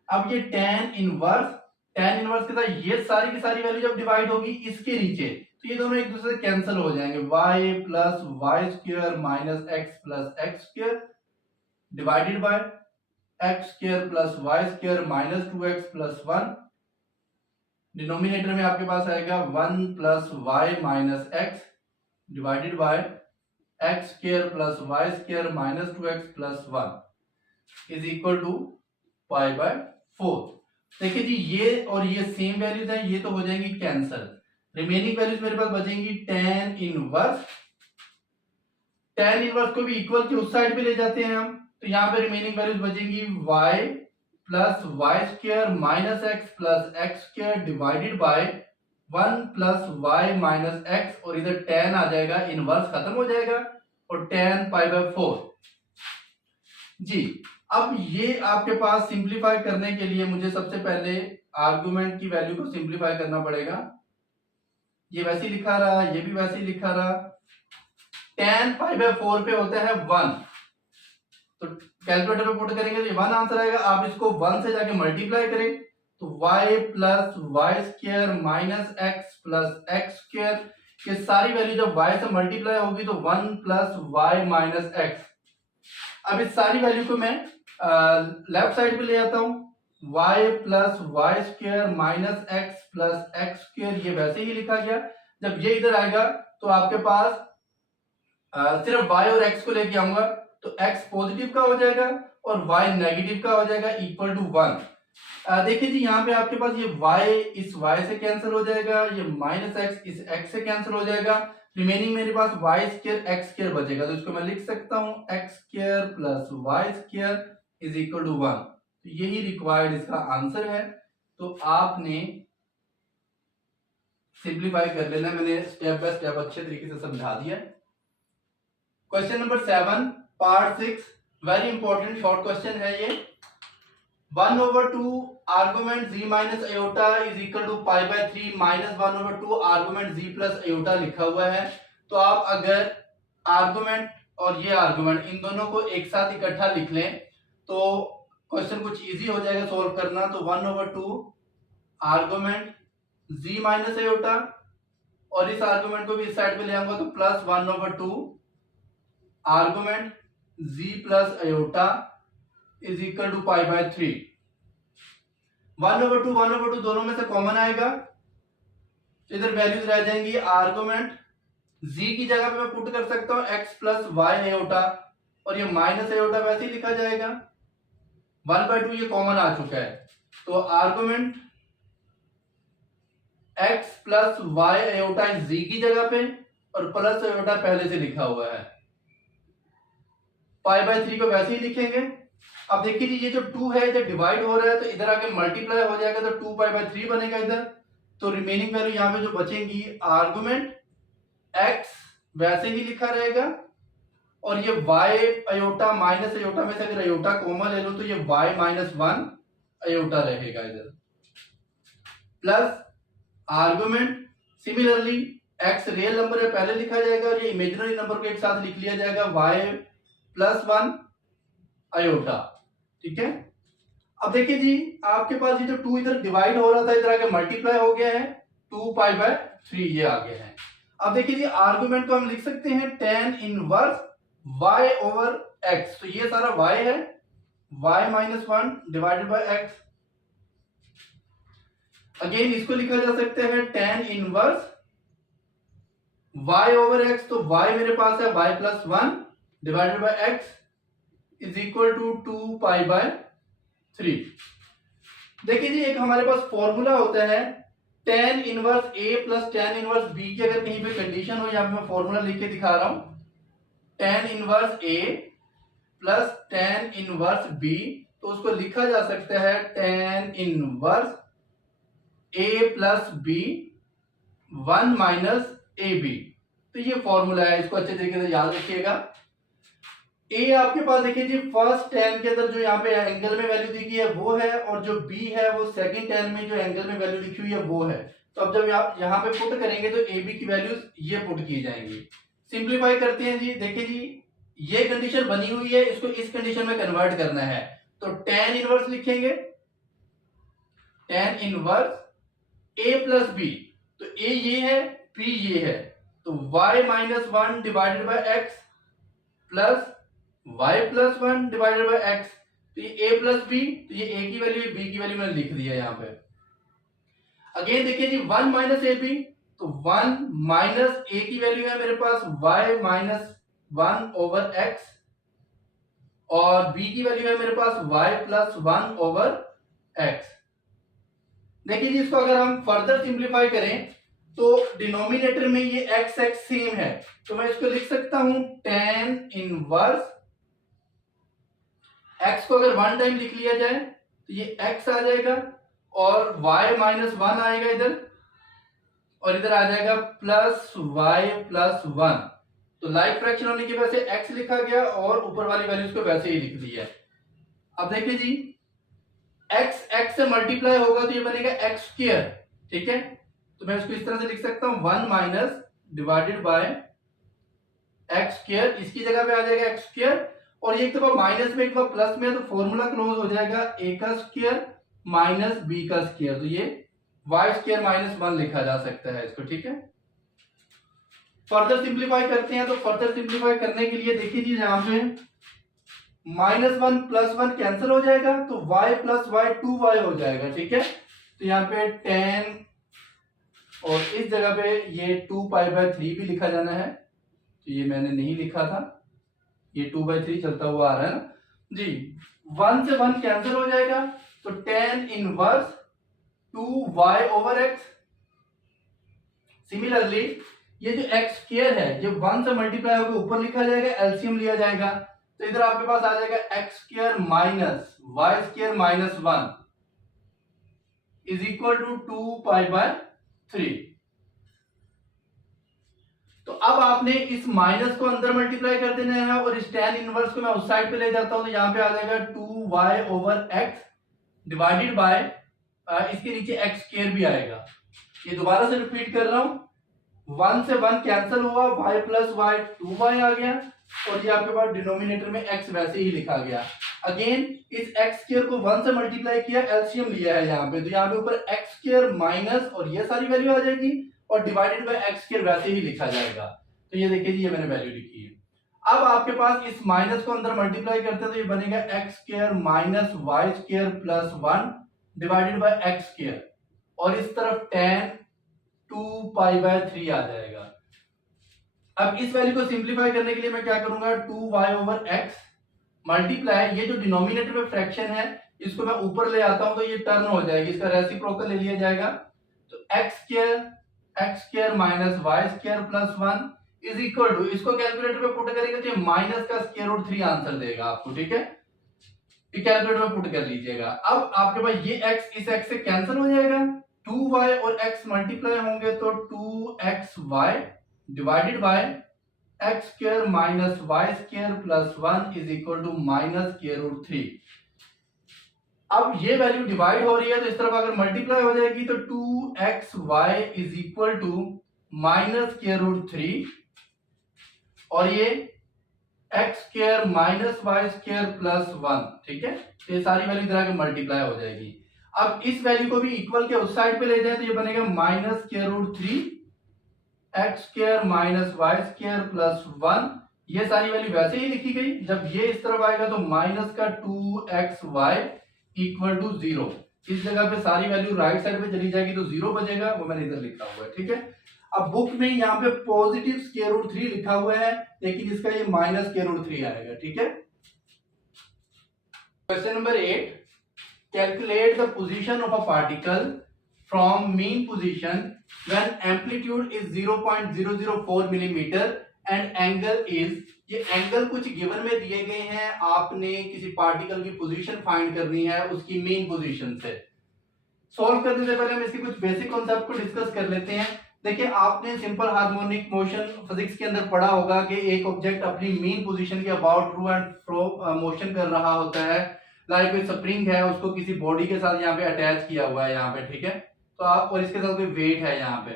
अब ये tan इनवर्स के साथ ये सारी की सारी वैल्यू जब डिवाइड होगी इसके नीचे, तो ये दोनों एक दूसरे से कैंसिल हो जाएंगे। y plus Y square minus x plus x square divided by x square plus Y square minus 2x plus 1। Denominator में आपके पास आएगा 1 plus Y minus x divided by x square plus Y square minus 2x plus 1 is equal to pi by 4। देखिए जी, ये और ये सेम वैल्यूज हैं, ये तो हो जाएंगी कैंसिल। रिमेनिंग वैल्यूज मेरे पास बचेंगी tan इनवर्स। tan इनवर्स को भी इक्वल के उस साइड पे ले जाते हैं हम, तो यहाँ पे रिमेनिंग वैल्यूज बचेंगी y plus Y square minus x plus x square divided by 1 plus Y minus X, और इधर tan आ जाएगा, इनवर्स खत्म हो जाएगा, और tan पाई बाय 4 जी। अब ये आपके पास सिंपलीफाई करने के लिए मुझे सबसे पहले आर्गुमेंट की वैल्यू को सिंपलीफाई करना पड़ेगा। ये वैसे ही लिखा रहा, ये भी वैसे ही लिखा रहा। tan पाई बाय 4 पे होता है 1, तो कैलकुलेटर पे पुट करेंगे तो ये 1 आंसर आएगा। आप इसको 1 से जाके मल्टीप्लाई करें तो y plus Y square minus x plus x square, ये सारी वैल्यू जब y से मल्टीप्लाई होगी तो 1 प्लस वाई माइनस एक्स। अब इस सारी वैल्यू को मैं लेफ्ट साइड पे ले आता हूं, y plus Y square minus x plus x square, ये वैसे ही लिखा गया। जब ये इधर आएगा तो आपके पास सिर्फ y और x को लेके आऊंगा, तो x पॉजिटिव का हो जाएगा और y नेगेटिव का हो जाएगा, इक्वल टू 1। देखिए जी, यहाँ पे आपके पास ये y इस y से कैंसिल हो जाएगा, ये माइनस x इस x से कैंसिल हो जाएगा, रिमेनिंग मेरे पास वाई स्क्वायर एक्स स्क्वायर बचेगा, तो इसको मैं लिख सकता हूं x square plus Y square is equal to 1। तो यही रिक्वायर्ड इसका आंसर है। तो आपने सिंप्लीफाई कर लेना, मैंने स्टेप बाय स्टेप अच्छे तरीके से समझा दिया। Question number 7 part 6, very important short question है ये। 1/2 argument z minus iota is equal to pi by 3 minus 1/2 argument z plus iota लिखा हुआ है। तो आप अगर आर्गुमेंट और ये आर्गुमेंट इन दोनों को एक साथ इकट्ठा लिख लें तो क्वेश्चन कुछ इजी हो जाएगा सॉल्व करना। तो 1/2 आर्गुमेंट z माइनस अयोटा, और इस आर्गुमेंट को भी इस साइड पे ले आऊंगा तो plus 1/2 argument z plus iota is equal to pi by 3। 1/2 दोनों में से कॉमन आएगा, इधर वैल्यूज रह जाएंगी। आर्गुमेंट z की जगह पे मैं पुट कर सकता हूं x प्लस वाई अयोटा, और ये माइनस अयोटा वैसे ही लिखा जाएगा। 1/2 ये कॉमन आ चुका है, तो argument x plus y iota z की जगह पे, और प्लस अयोटा पहले से लिखा हुआ है। पाई बाय 3 को वैसे ही लिखेंगे। अब देखिए जी, ये जो 2 है इधर डिवाइड हो रहा है, तो इधर आके मल्टीप्लाई हो जाएगा, तो 2 पाई बाय 3 बनेगा इधर। तो रिमेनिंग वैल्यू यहाँ पे जो बचेंगी, आर्गुमेंट x वैसे ही लिखा रहेगा, और ये y अयोटा माइनस अयोटा में से अगर अयोटा कॉमन ले लो तो ये y माइनस 1 अयोटा रहेगा इधर, plus argument similarly x real number है पहले लिखा जाएगा, और ये इमेजिनरी नंबर को एक साथ लिख लिया जाएगा y प्लस 1 अयोटा। ठीक है, अब देखिए जी, आपके पास ये जो 2 इधर डिवाइड हो रहा था इधर आके मल्टीप्लाई हो गया है, 2π/3 ये आ गया है। अब देखिए जी आर्गुमेंट को हम लिख सकते हैं tan inverse y over x, तो ये सारा y है, y - 1 divided by x। Again इसको लिखा जा सकता है tan inverse y over x, तो y मेरे पास है y + 1 divided by x is equal to 2π/3। देखिए जी एक हमारे पास फॉर्मूला होता है tan inverse a plus tan inverse b की अगर कहीं पे कंडीशन हो, यहाँ पे मैं फॉर्मूला लिख के दिखा रहा हूं, tan inverse a plus tan inverse b, तो उसको लिखा जा सकता है tan inverse a plus b 1 minus ab। तो ये फॉर्मूला है, इसको अच्छे तरीके से याद रखिएगा। ए आपके पास देखिए जी फर्स्ट tan के अंदर जो यहाँ पे एंगल में वैल्यू दी गई है वो है, और जो b है वो सेकंड tan में जो एंगल में वैल्यू लिखी हुई है वो है। तो अब जब आप यहाँ पे पुट करेंगे तो ए बी की वैल्यूज ये पुट की जाएंगी। सिंप्लीफाई करते हैं जी, देखिए जी ये कंडीशन बनी हुई है, इसको इस कंडीशन में कन्वर्ट करना है, तो tan इनवर्स लिखेंगे, tan inverse a plus b, तो a ये है b ये है, तो y - 1 divided by x plus y + 1 divided by x, तो ये a प्लस b, तो ये a की वैल्यू b की वैल्यू मैंने लिख दिया यहाँ पे। अगेन देखिए जी 1 माइनस ab, तो 1 माइनस a की वैल्यू है मेरे पास y - 1 ओवर x, और b की वैल्यू है मेरे पास y + 1 ओवर x। देखिए जी इसको अगर हम फर्दर सिंप्लीफाई करें तो डिनोमिनेटर में ये x सेम है, तो मैं इसको लिख सकता हूं tan इनवर्स x को अगर 1 टाइम लिख लिया जाए तो ये x आ जाएगा, और y - 1 आएगा इधर, और इधर आ जाएगा प्लस y + 1, तो लाइक फ्रैक्शन होने की वजह से x लिखा गया और ऊपर वाली वैल्यूज को वैसे ही लिख दिया है। अब देखिए जी x से मल्टीप्लाई होगा तो ये बनेगा x², ठीक है, तो मैं इसको इस तरह से लिख सकता हूं 1 माइनस डिवाइडेड बाय x², इसकी जगह पे आ जाएगा x², और ये एक दफा माइनस में एक दफा प्लस में, तो फॉर्मूला क्लोज हो जाएगा a² माइनस b², तो ये y² - 1 लिखा जा सकता है इसको, ठीक है। फर्दर सिंप्लीफाई करते हैं, तो फर्दर सिंप्लीफाई करने के लिए देखिए जी यहाँ पे -1 + 1 कैंसिल हो जाएगा, तो y + y 2y हो जाएगा, ठीक है। तो यहाँ पे tan, और इस जगह पे ये 2π/3 भी लिखा जाना है, तो ये मैंने नहीं लिखा था, ये 2/3 चलता हुआ आ रहा है ना जी। 1 से 1 कैंसिल हो जाएगा, तो tan inverse 2y over x। Similarly ये जो x² है ये 1 से मल्टीप्लाई होकर ऊपर लिखा जाएगा, एलसीएम लिया जाएगा, तो इधर आपके पास आ जाएगा x² minus y² - 1 is equal to 2π/3। तो अब आपने इस माइनस को अंदर मल्टीप्लाई कर देना है, और इस tan इनवर्स को मैं उस साइड पे ले जाता हूं, तो यहां पे आ जाएगा 2y over x divided by इसके नीचे x² भी आएगा। ये दोबारा से रिपीट कर रहा हूं, 1 से 1 कैंसिल हुआ, y + y 2y आ गया, और ये आपके पास डिनोमिनेटर में x वैसे ही लिखा गया। अगेन इस x² को 1 से मल्टीप्लाई किया, एलसीएम लिया है यहाँ पे, तो यहाँ पे ऊपर x² माइनस और ये सारी वैल्यू आ जाएगी, और डिवाइडेड बाय x² वैसे ही लिखा जाएगा। तो ये देखिए ये मैंने वैल्यू लिखी है। अब आपके पास इस माइनस को अंदर मल्टीप्लाई करते हैं तो ये बनेगा x² minus y² + 1 divided by x², और इस तरफ tan 2π/3 आ जाएगा। अब इस वैल्यू को सिंप्लीफाई करने के लिए मैं क्या करूंगा, 2y ओवर x मल्टीप्लाई, ये जो डिनोमिनेटर में फ्रैक्शन है इसको मैं ऊपर ले आता हूं, तो ये टर्न हो जाएगी, इसका रेसिप्रोकल ले लिया जाएगा, तो x² minus y² + 1 is equal to, इसको कैलकुलेटर में पुट करेंगे तो ये माइनस का √3 आंसर देगा आपको, ठीक है, ये कैलकुलेटर में पुट कर लीजिएगा। अब आपके पास ये x इस x से कैंसिल हो जाएगा, 2y और x मल्टीप्लाई होंगे तो 2xy divided by x² minus y² + 1 is equal to -√3। अब ये वैल्यू डिवाइड हो रही है, तो इस तरफ अगर मल्टीप्लाई हो जाएगी तो 2xy इज इक्वल टू -√3, और ये x² माइनस y² + 1, ठीक है, तो ये सारी वैल्यू इधर आके मल्टीप्लाई हो जाएगी। अब इस वैल्यू को भी इक्वल के उस साइड पे ले जाए तो ये बनेगा minus square root 3 x square minus y square plus 1। ये सारी वैल्यू वैसे ही लिखी गई। जब ये इस तरफ आएगा तो माइनस का 2xy इक्वल टू 0। इस जगह पे सारी वैल्यू राइट साइड पे चली जाएगी तो 0 बचेगा, वो मैंने इधर लिखा हुआ है, ठीक है। अब बुक में यहाँ पे पॉजिटिव स्क्वायर रूट 3 लिखा हुआ है, लेकिन इसका ये माइनस स्क्वायर रूट 3 आएगा, ठीक है। Question number 8, calculate the position of a particle from mean position when amplitude is 0.004 millimeter and angle is, ये एंगल कुछ गिवन में दिए गए हैं, आपने किसी पार्टिकल की पोजीशन फाइंड करनी है उसकी मीन पोजीशन से। सॉल्व करने से पहले हम इसके कुछ बेसिक कॉन्सेप्ट को डिस्कस कर लेते हैं। देखिए, आपने सिंपल हार्मोनिक मोशन फिजिक्स के अंदर पढ़ा होगा कि एक ऑब्जेक्ट अपनी मीन पोजीशन के about to and fro motion कर रहा होता है। लाइक कोई स्प्रिंग है, उसको किसी बॉडी के साथ यहाँ पे अटैच किया हुआ है यहाँ पे, ठीक है। तो आप, और इसके साथ कोई वेट है यहाँ पे,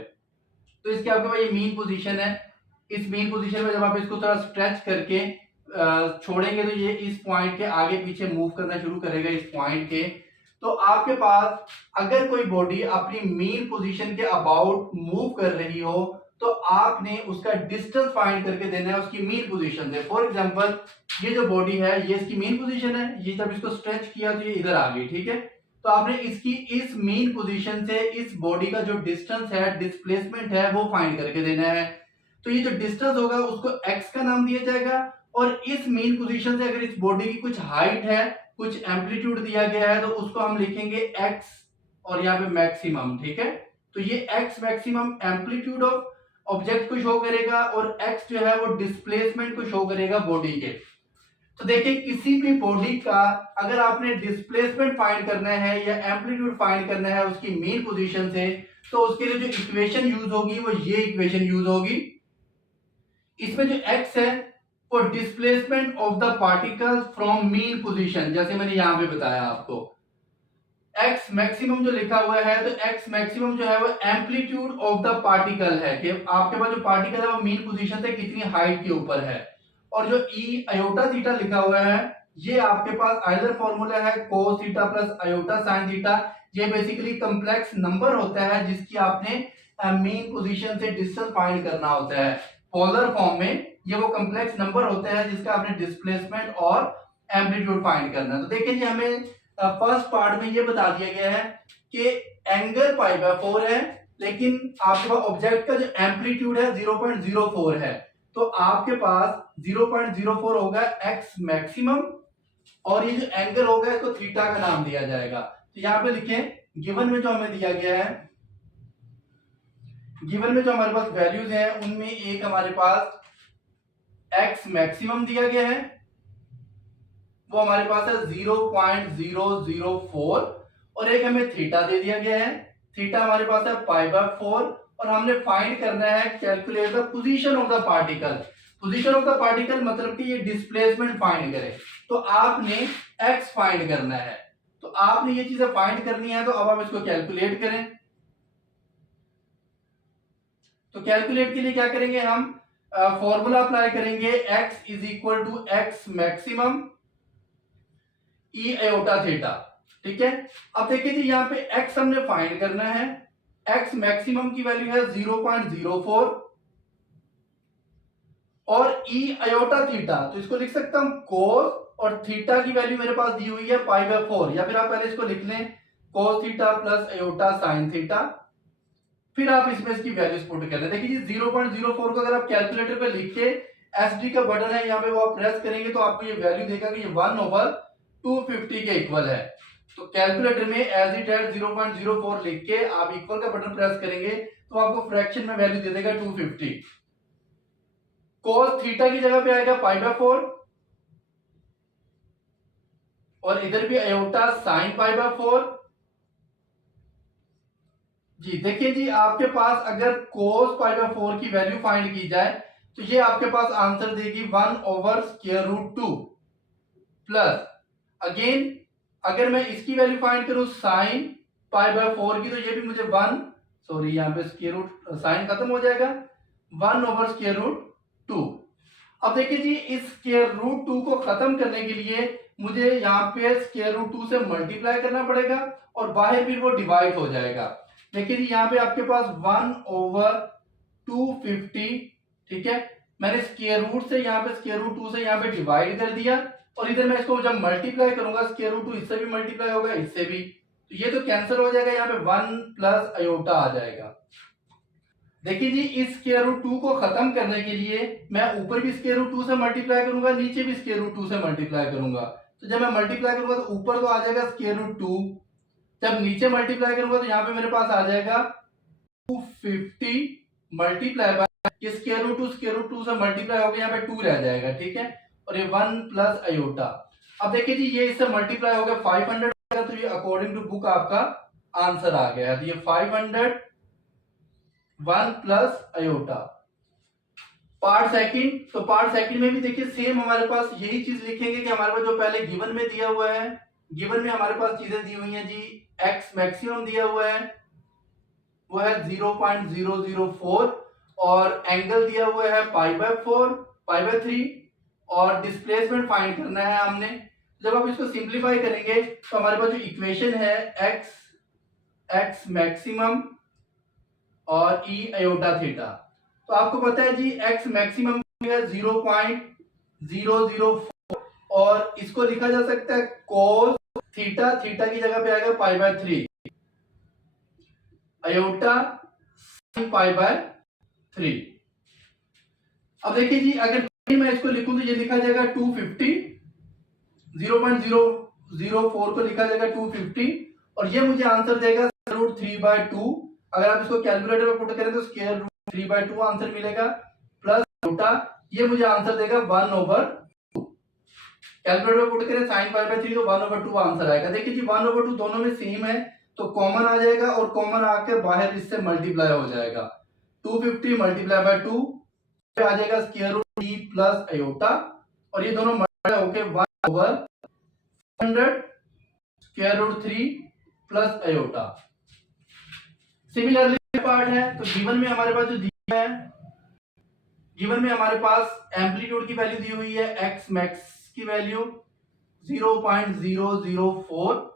तो इसके आपके पास ये मीन पोजीशन है। इस मीन पोजीशन में जब आप इसको थोड़ा स्ट्रेच करके छोड़ेंगे तो ये इस पॉइंट के आगे पीछे मूव करना शुरू करेगा, इस पॉइंट के। तो आपके पास अगर कोई बॉडी अपनी मीन पोजीशन के अबाउट मूव कर रही हो तो आपने उसका डिस्टेंस फाइंड करके देना है उसकी मीन पोजीशन से। फॉर एग्जांपल, ये जो बॉडी है ये इसकी मीन पोजीशन है, ये जब इसको स्ट्रेच किया तो ये इधर आ गई, ठीक है। तो आपने इसकी इस मीन पोजीशन से इस बॉडी का जो डिस्टेंस है, डिस्प्लेसमेंट है, वो फाइंड करके देना है। तो ये जो डिस्टेंस होगा उसको x का नाम दिया जाएगा, और इस मीन पोजीशन से अगर इस बॉडी की कुछ हाइट है, कुछ एम्पलीट्यूड दिया गया है, तो उसको हम लिखेंगे x और यहाँ पे मैक्सिमम, ठीक है। तो ये x maximum amplitude of object को शो करेगा और x जो है वो डिस्प्लेसमेंट को शो करेगा बॉडी के। तो देखिए, किसी भी बॉडी का अगर आपने डिस्प्लेसमेंट फाइंड करना है या एम्पलीट्यूड फाइंड करना है उसकी मीन पोजीशन से, तो उसके लिए जो इक्वेशन यूज होगी वो ये इक्वेशन यूज होगी। इसमें जो x है वो displacement of the particles from mean position, जैसे मैंने यहां पे बताया आपको। x मैक्सिमम जो लिखा हुआ है, तो x मैक्सिमम जो है वो एम्पलीट्यूड ऑफ द पार्टिकल है कि आपके पास जो पार्टिकल है वो मीन पोजीशन से कितनी हाइट के ऊपर है। और जो ई आयोटा थीटा लिखा हुआ है, ये आपके पास आइलर फॉर्मूला है cos theta plus iota sin theta. ये बेसिकली कॉम्प्लेक्स नंबर होता है जिसकी आपने मीन पोजीशन से डिस्टेंस फाइंड करना होता है। पोलर फॉर्म में ये वो कॉम्प्लेक्स नंबर होता है जिसका आपने डिस्प्लेसमेंट और एम्पलीट्यूड फाइंड करना है। तो देखिए जी, हमें फर्स्ट पार्ट में ये बता दिया गया है कि एंगल π/4 है, लेकिन आपके पास ऑब्जेक्ट का जो एम्पलीट्यूड है 0.04 है। तो आपके पास 0.04 होगा x मैक्सिमम, और ये जो एंगल होगा इसको थीटा का नाम दिया जाएगा। तो यहाँ पे लिखें, गिवन में जो हमें दिया गया है, गिवन में जो हमारे पास वैल्यूज हैं उनमें एक हमारे पास x मैक्सिमम दिया गया है, वो हमारे पास है 0.004, और एक हमें थीटा दे दिया गया है, थीटा हमारे पास है π/4, और हमने फाइंड करना है calculate the position of the particle. Position of the particle मतलब कि ये डिस्प्लेसमेंट फाइंड करे, तो आपने x फाइंड करना है। तो आपने ये चीजें फाइंड करनी है, तो अब आप इसको कैलकुलेट करें। तो कैलकुलेट के लिए क्या करेंगे, हम फॉर्मूला अप्लाई करेंगे, x is equal to x maximum e iota theta, ठीक है। अब देखिए जी, यहाँ पे x हमने फाइंड करना है, x मैक्सिमम की वैल्यू है 0.04, और ई आयोटा थीटा, तो इसको लिख सकता हूं cos, और थीटा की वैल्यू मेरे पास दी हुई है π/4, या फिर आप पहले इसको लिख लें cos theta plus iota sin theta, फिर आप इसमें इसकी वैल्यूज पुट कर लें। देखिए जी, 0.04 को अगर आप कैलकुलेटर पे लिख के एसडी का बटन है यहाँ पे वो आप प्रेस करेंगे तो आपको ये वैल्यू देगा कि ये 1/250 के इक्वल है। तो कैलकुलेटर में एज इट एज 0.04 लिख के आप इक्वल का बटन प्रेस करेंगे तो आपको फ्रैक्शन में वैल्यू दे देगा 250। cos थीटा की जगह पे आएगा π/4, और इधर भी आयोटा sin π/4। जी देखिए जी, आपके पास अगर cos π/4 की वैल्यू फाइंड की जाए तो ये आपके पास आंसर देगी 1/√2 प्लस, अगेन अगर मैं इसकी वैल्यू फाइंड करूं sin π/4 की, तो ये भी मुझे यहाँ पे स्क्वायर रूट साइन खत्म हो जाएगा, 1/√2। अब देखिए जी, इस स्क्वायर रूट 2 को खत्म करने के लिए मुझे यहाँ पे स्क्वायर रूट 2 से मल्टीप्लाई करना पड़ेगा और बाहर भी वो डिवाइड हो जाएगा। देखिए जी यहाँ पे आपके पास 1/250, ठीक है, मैंने स्क्वायर रूट से यहाँ पे स्क्वायर रूट 2 से यहाँ पे डिवाइड कर दिया और इधर मैं इसको जब मल्टीप्लाई करूंगा स्क्वायर रूट 2 इससे भी मल्टीप्लाई होगा, इससे भी, तो ये तो कैंसिल हो जाएगा, यहाँ पे 1 प्लस अयोटा आ जाएगा। देखिए जी इस स्क्वायर रूट 2 को खत्म करने के लिए मैं ऊपर भी स्क्वायर रूट 2 से मल्टीप्लाई करूंगा, नीचे भी स्क्वायर रूट 2 से मल्टीप्लाई करूंगा। तो जब मैं मल्टीप्लाई करूंगा तो ऊपर तो आ जाएगा स्क्वायर रूट 2, जब नीचे मल्टीप्लाई करूंगा तो यहाँ पे मेरे पास आ जाएगा 250 मल्टीप्लाई बाय स्क्वायर रूट 2 से मल्टीप्लाई होगा, यहाँ पे 2 रह जाएगा, ठीक है, और ये 1 प्लस अयोटा। अब देखिए जी ये इससे मल्टीप्लाई हो गया 500, तो ये अकॉर्डिंग टू बुक आपका आंसर आ गया। तो ये 500 1 प्लस अयोटा। पार्ट सेकंड, तो पार्ट सेकंड में भी देखिए सेम हमारे पास यही चीज लिखेंगे कि हमारे पास जो पहले गिवन में दिया हुआ है, गिवन में हमारे पास चीजें दी हुई हैं जी, एक्स मैक्सिमम दिया हुआ है वो है 0.004 और एंगल दिया हुआ है π/4 π/3 और डिस्प्लेसमेंट फाइंड करना है हमने। जब आप इसको सिंपलीफाई करेंगे तो हमारे पास जो इक्वेशन है एक्स मैक्सिमम और ई अयोटा थीटा, तो आपको पता है जी एक्स मैक्सिमम है 0.004 और इसको लिखा जा सकता है कोस थीटा, थीटा की जगह पे आएगा π/3 अयोटा sin π/3। अब देखिए जी अगर मैं इसको लिखूं तो ये लिखा जाएगा 250, 0.004 को लिखा जाएगा 250 और ये मुझे आंसर देगा √3/2। अगर आप इसको कैलकुलेटर में पुट करें तो स्क्वायर रूट 3/2 आंसर मिलेगा, प्लस अयोटा ये मुझे आंसर देगा 1/2। कैलकुलेटर में पुट करें sin π/3 तो 1/2 आंसर आएगा। देखिए जी 1/2 दोनों में सेम है तो कॉमन आ जाएगा और कॉमन आकर बाहर इससे मल्टीप्लाई हो जाएगा, 250 मल्टीप्लाई बाय 2 आ जाएगा स्क्वायर रूट 3 प्लस अयोटा और ये दोनों मल्टीप्लाई होकर 1/100 square root 3 plus iota. Similarly part है तो गिवन में हमारे पास जो दिया है, गिवन में हमारे पास एम्पलीट्यूड की वैल्यू दी हुई है एक्स मैक्स की वैल्यू 0.004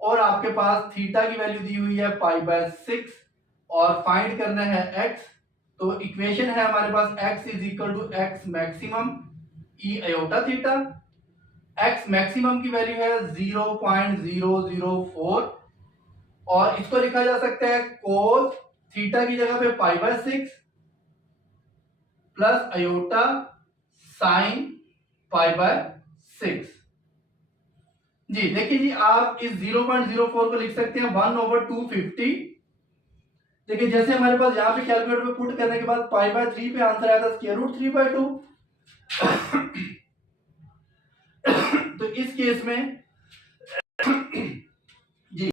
और आपके पास थीटा की वैल्यू दी हुई है π/6 और फाइंड करना है x। तो इक्वेशन है हमारे पास x is equal to x maximum e iota theta. x maximum की वैल्यू है 0.004 और इसको लिखा जा सकता है कोस थीटा की जगह पे π/6 प्लस अयोटा साइन π/6। जी देखिए जी आप इस 0.04 को लिख सकते हैं 1/250। देखिए जैसे हमारे पास यहाँ पे कैलकुलेटर में पुट करने के बाद π/3 पे आंसर आया था स्क्वायर रूट 3/2। तो इस केस में जी,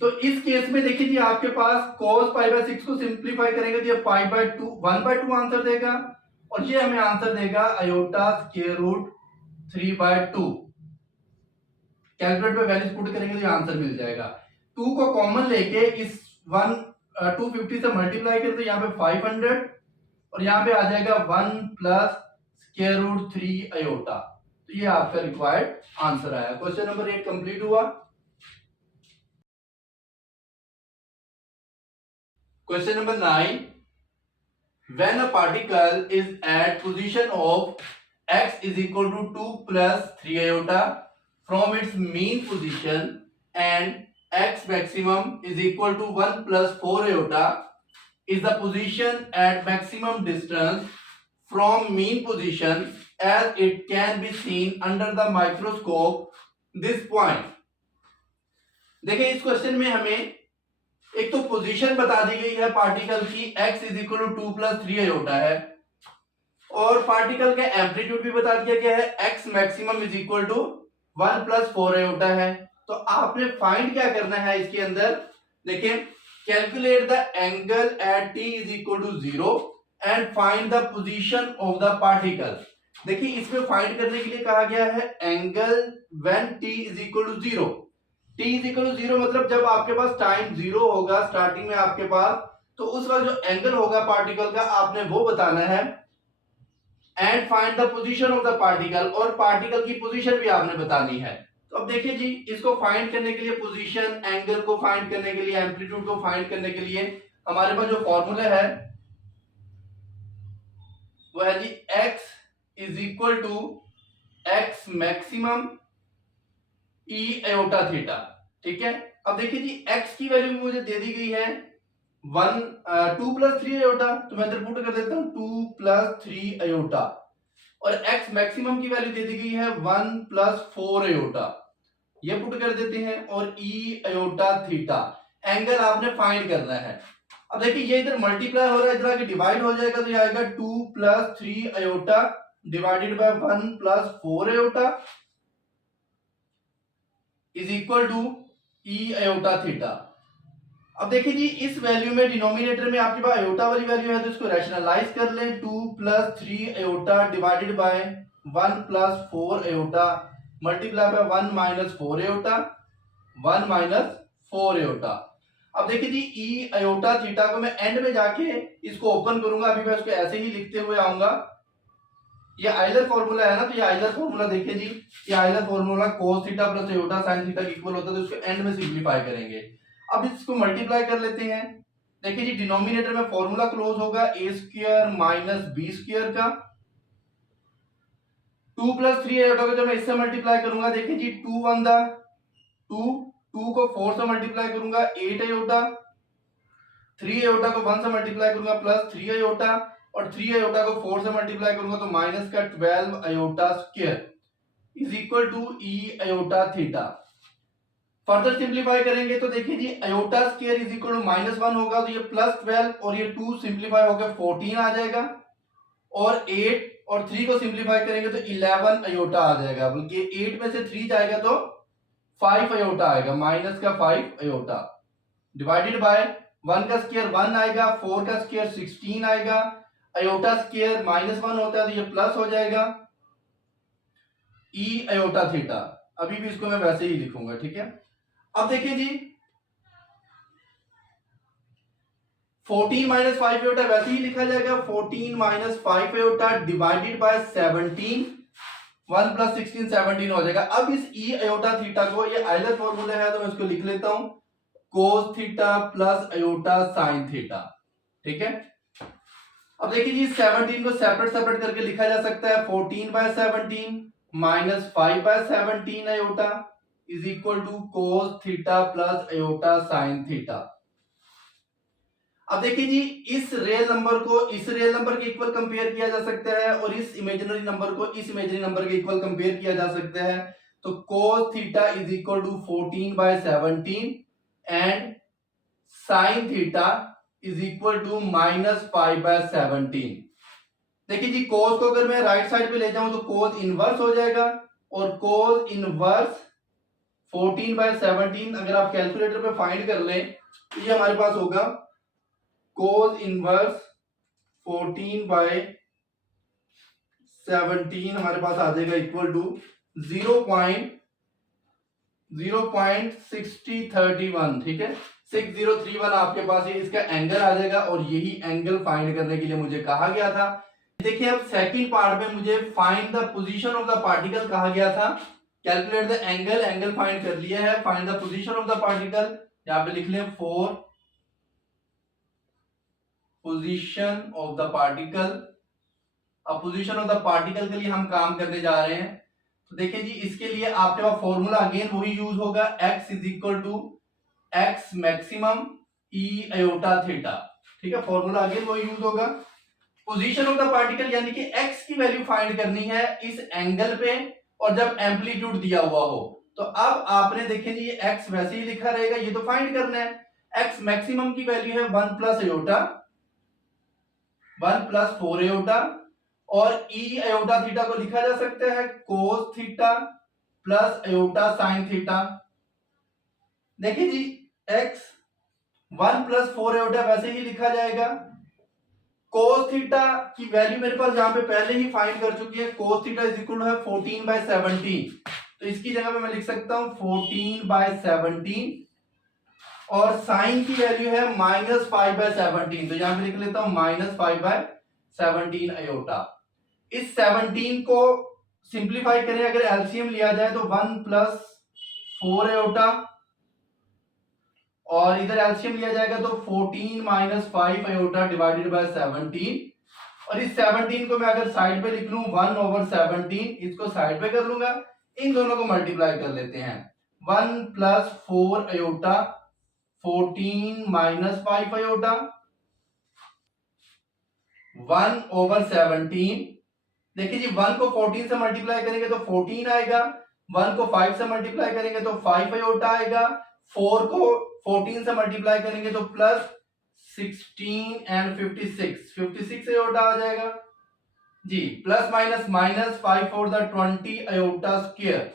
तो इस केस में देखिए जी आपके पास cos π/6 को सिंपलीफाई करेंगे तो ये π/2 1/2 आंसर देगा और ये हमें आंसर देगा अयोटा स्क्वायर रूट 3/2। कैलकुलेटर पे वैल्यूज पुट करेंगे तो ये आंसर मिल जाएगा। 2 को कॉमन लेके इस 250 से मल्टीप्लाई करें तो यहाँ पे 500 और यहाँ पे आ जाएगा 1 प्लस स्क्वायर रूट 3 अयोटा। तो ये आपका रिक्वायर्ड आंसर आया। क्वेश्चन नंबर 8 कंप्लीट हुआ। Question number 9, when a particle is at position of x is equal to 2 plus 3 iota from its mean position and x maximum is equal to 1 plus 4 iota is the position at maximum distance from mean position as it can be seen under the microscope this point। देखिए इस क्वेश्चन में हमें एक तो पोजीशन बता दी गई है पार्टिकल की x is equal to 2 plus 3 iota है और पार्टिकल का एम्पलीट्यूड भी बता दिया गया है x maximum is equal to 1 plus 4 iota है। तो आपने फाइंड क्या करना है इसके अंदर, देखिए calculate the angle at t is equal to 0 and find the position of the particle. देखिए इसमें फाइंड करने के लिए कहा गया है angle when t is equal to 0। t is equal to 0 मतलब जब आपके पास टाइम 0 होगा स्टार्टिंग में आपके पास, तो उस वक्त जो एंगल होगा पार्टिकल का आपने वो बताना है। And find the position of the particle, और पार्टिकल की पोजीशन भी आपने बतानी है। तो अब देखिए जी, इसको फाइंड करने के लिए, पोजीशन, एंगल को फाइंड करने के लिए, एम्पलीट्यूड को फाइंड करने के लिए हमारे पास जो फॉर्मूला है वो है जी x is equal to x maximum e iota theta. ठीक है, अब देखिए जी x की वैल्यू मुझे दे दी गई है 2 प्लस 3 आयोटा, तो मैं इधर पुट कर देता हूं 2 प्लस 3 आयोटा, और x मैक्सिमम की वैल्यू दे दी गई है 1 प्लस 4 आयोटा, ये पुट कर देते हैं, और e आयोटा थीटा एंगल आपने फाइंड करना है। अब देखिए ये इधर मल्टीप्लाई हो रहा है, इधर आके डिवाइड हो जाएगा, तो ये आएगा 2 plus 3 iota divided by 1 plus 4 iota is equal to E iota theta. अब देखिए जी, इस वैल्यू में डिनोमिनेटर में आपके पास आयोटा वाली वैल्यू है, तो इसको रैशनलाइज कर लें। 2 plus 3 iota divided by 1 plus 4 iota multiply by 1 minus 4 iota, 1 minus 4 iota. अब देखिए जी, ई आयोटा थीटा को मैं एंड में जाके इसको ओपन करूंगा, अभी मैं इसको ऐसे ही लिखते हुए आऊंगा। ये आइलर फॉर्मूला है ना, तो ये आइलर फॉर्मूला देखिए जी, ये Euler formula cos theta plus iota sin theta के इक्वल होता है, तो इसको एंड में सिंपलीफाई करेंगे। अब इसको मल्टीप्लाई कर लेते हैं। देखिए जी, डिनोमिनेटर में फॉर्मूला क्लोज होगा a square minus b square का, 2 प्लस 3 आयोटा को जब मैं इससे मल्टीप्लाई करूंगा, देखिए जी 2 1 दा 2, 2 को 4 से मल्टीप्लाई करूंगा 8 आयोटा, 3 आयोटा को 1 से मल्टीप्लाई करूंगा प्लस 3 आयोटा, और 3 आयोटा को 4 से मल्टीप्लाई करूंगा तो माइनस का 12 iota square is equal to E iota theta. Further simplify करेंगे तो देखिए जी, iota square is equal to -1 होगा, तो ये प्लस 12 और ये 2 सिंपलीफाई होकर 14 आ जाएगा, और 8 और 3 को सिंपलीफाई करेंगे तो 11 आयोटा आ जाएगा, बल्कि 8 में से 3 जाएगा तो 5 आयोटा आएगा, माइनस का 5 आयोटा डिवाइडेड बाय 1 का स्क्वायर 1 आएगा, 4 का स्क्वायर 16 आएगा, आयोटा स्क्वायर -1 होता है तो ये प्लस हो जाएगा ई आयोटा थीटा। अभी भी इसको मैं वैसे ही लिखूंगा, ठीक है। अब देखिए जी, 14 माइनस 5 आयोटा वैसे ही लिखा जाएगा, 14 minus 5 iota divided bye 17, 1 plus 16 17 हो जाएगा। अब इस ई आयोटा थीटा को, ये आइलर फॉर्मूला है तो मैं इसको लिख लेता हूं cos theta plus iota sin theta, ठीक है। अब देखिए जी, 17 को सेपरेट सेपरेट करके लिखा जा सकता है, 14 by 17 minus 5 by 17 iota is equal to cos theta plus iota sin theta. अब देखिए जी, इस रियल नंबर को इस रियल नंबर के इक्वल कंपेयर किया जा सकता है, और इस इमेजिनरी नंबर को इस इमेजिनरी नंबर के इक्वल कंपेयर किया जा सकता है। तो cos theta is equal to 14 by 17 and sin theta is equal to -5 by 17। देखिए जी, cos को अगर मैं राइट साइड पे ले जाऊं तो cos इनवर्स हो जाएगा, और cos इनवर्स 14 बाय 17 अगर आप कैलकुलेटर पे फाइंड कर लें तो ये हमारे पास होगा cos इनवर्स 14 बाय 17 हमारे पास आ जाएगा इक्वल टू 0.6031, ठीक है, 6031 आपके पास ये इसका एंगल आ जाएगा, और यही एंगल फाइंड करने के लिए मुझे कहा गया था। देखिए, अब सेकंड पार्ट में मुझे find the position of the particle कहा गया था। Calculate the angle, angle find कर लिया है। Find the position of the particle, यहां पे लिख लें 4 पोजीशन ऑफ द पार्टिकल। अब पोजीशन ऑफ द पार्टिकल के लिए हम काम करने जा रहे हैं। तो देखिए जी, इसके लिए आपके पास फॉर्मूला अगेन वही यूज होगा, x is equal to x maximum e iota theta, ठीक है, फॉर्मूला अगेन वही यूज होगा। पोजीशन ऑफ द पार्टिकल यानी कि x की वैल्यू फाइंड करनी है इस एंगल पे, और जब एम्पलीट्यूड दिया हुआ हो। तो अब आपने देखिए जी, ये x वैसे ही लिखा रहेगा, ये तो फाइंड करना है। x मैक्सिमम की वैल्यू है 1 प्लस आयोटा, 1 प्लस 4 आयोटा, और ई आयोटा थीटा को लिखा जा सकता है cos theta plus iota sin theta. देखिए जी, x 1 प्लस 4 आयोटा वैसे ही लिखा जाएगा। cos थीटा की वैल्यू मेरे पास जहां पे पहले ही फाइंड कर चुकी है, cos theta is equal to है 14 बाय 17, तो इसकी जगह पे मैं लिख सकता हूं 14 बाय 17, और साइन की वैल्यू है -5 बाय 17, तो यहां पे लिख लेता हूं -5 बाय 17 आयोटा। इस 17 को सिंप्लीफाई करें, अगर एलसीएम लिया जाए तो 1 प्लस 4 आयोटा, और इधर एलसीएम लिया जाएगा तो 14 माइनस 5 आयोटा डिवाइडेड बाय 17। और इस 17 को मैं अगर साइड पे लिख लूं 1 ओवर 17, इसको साइड पे कर लूंगा, इन दोनों को मल्टीप्लाई कर लेते हैं। 1 plus 4 iota 14 minus 5 iota 1 over 17। देखिए जी 1 को 14 से मल्टीप्लाई करेंगे तो 14 आएगा, 1 को 5 से मल्टीप्लाई करेंगे तो 5 आयोटा आएगा, 4 को 14 से मल्टीप्लाई करेंगे तो प्लस 16 एंड 56 आयोटा आ जाएगा जी। Plus minus minus 5 for the 20 iota square.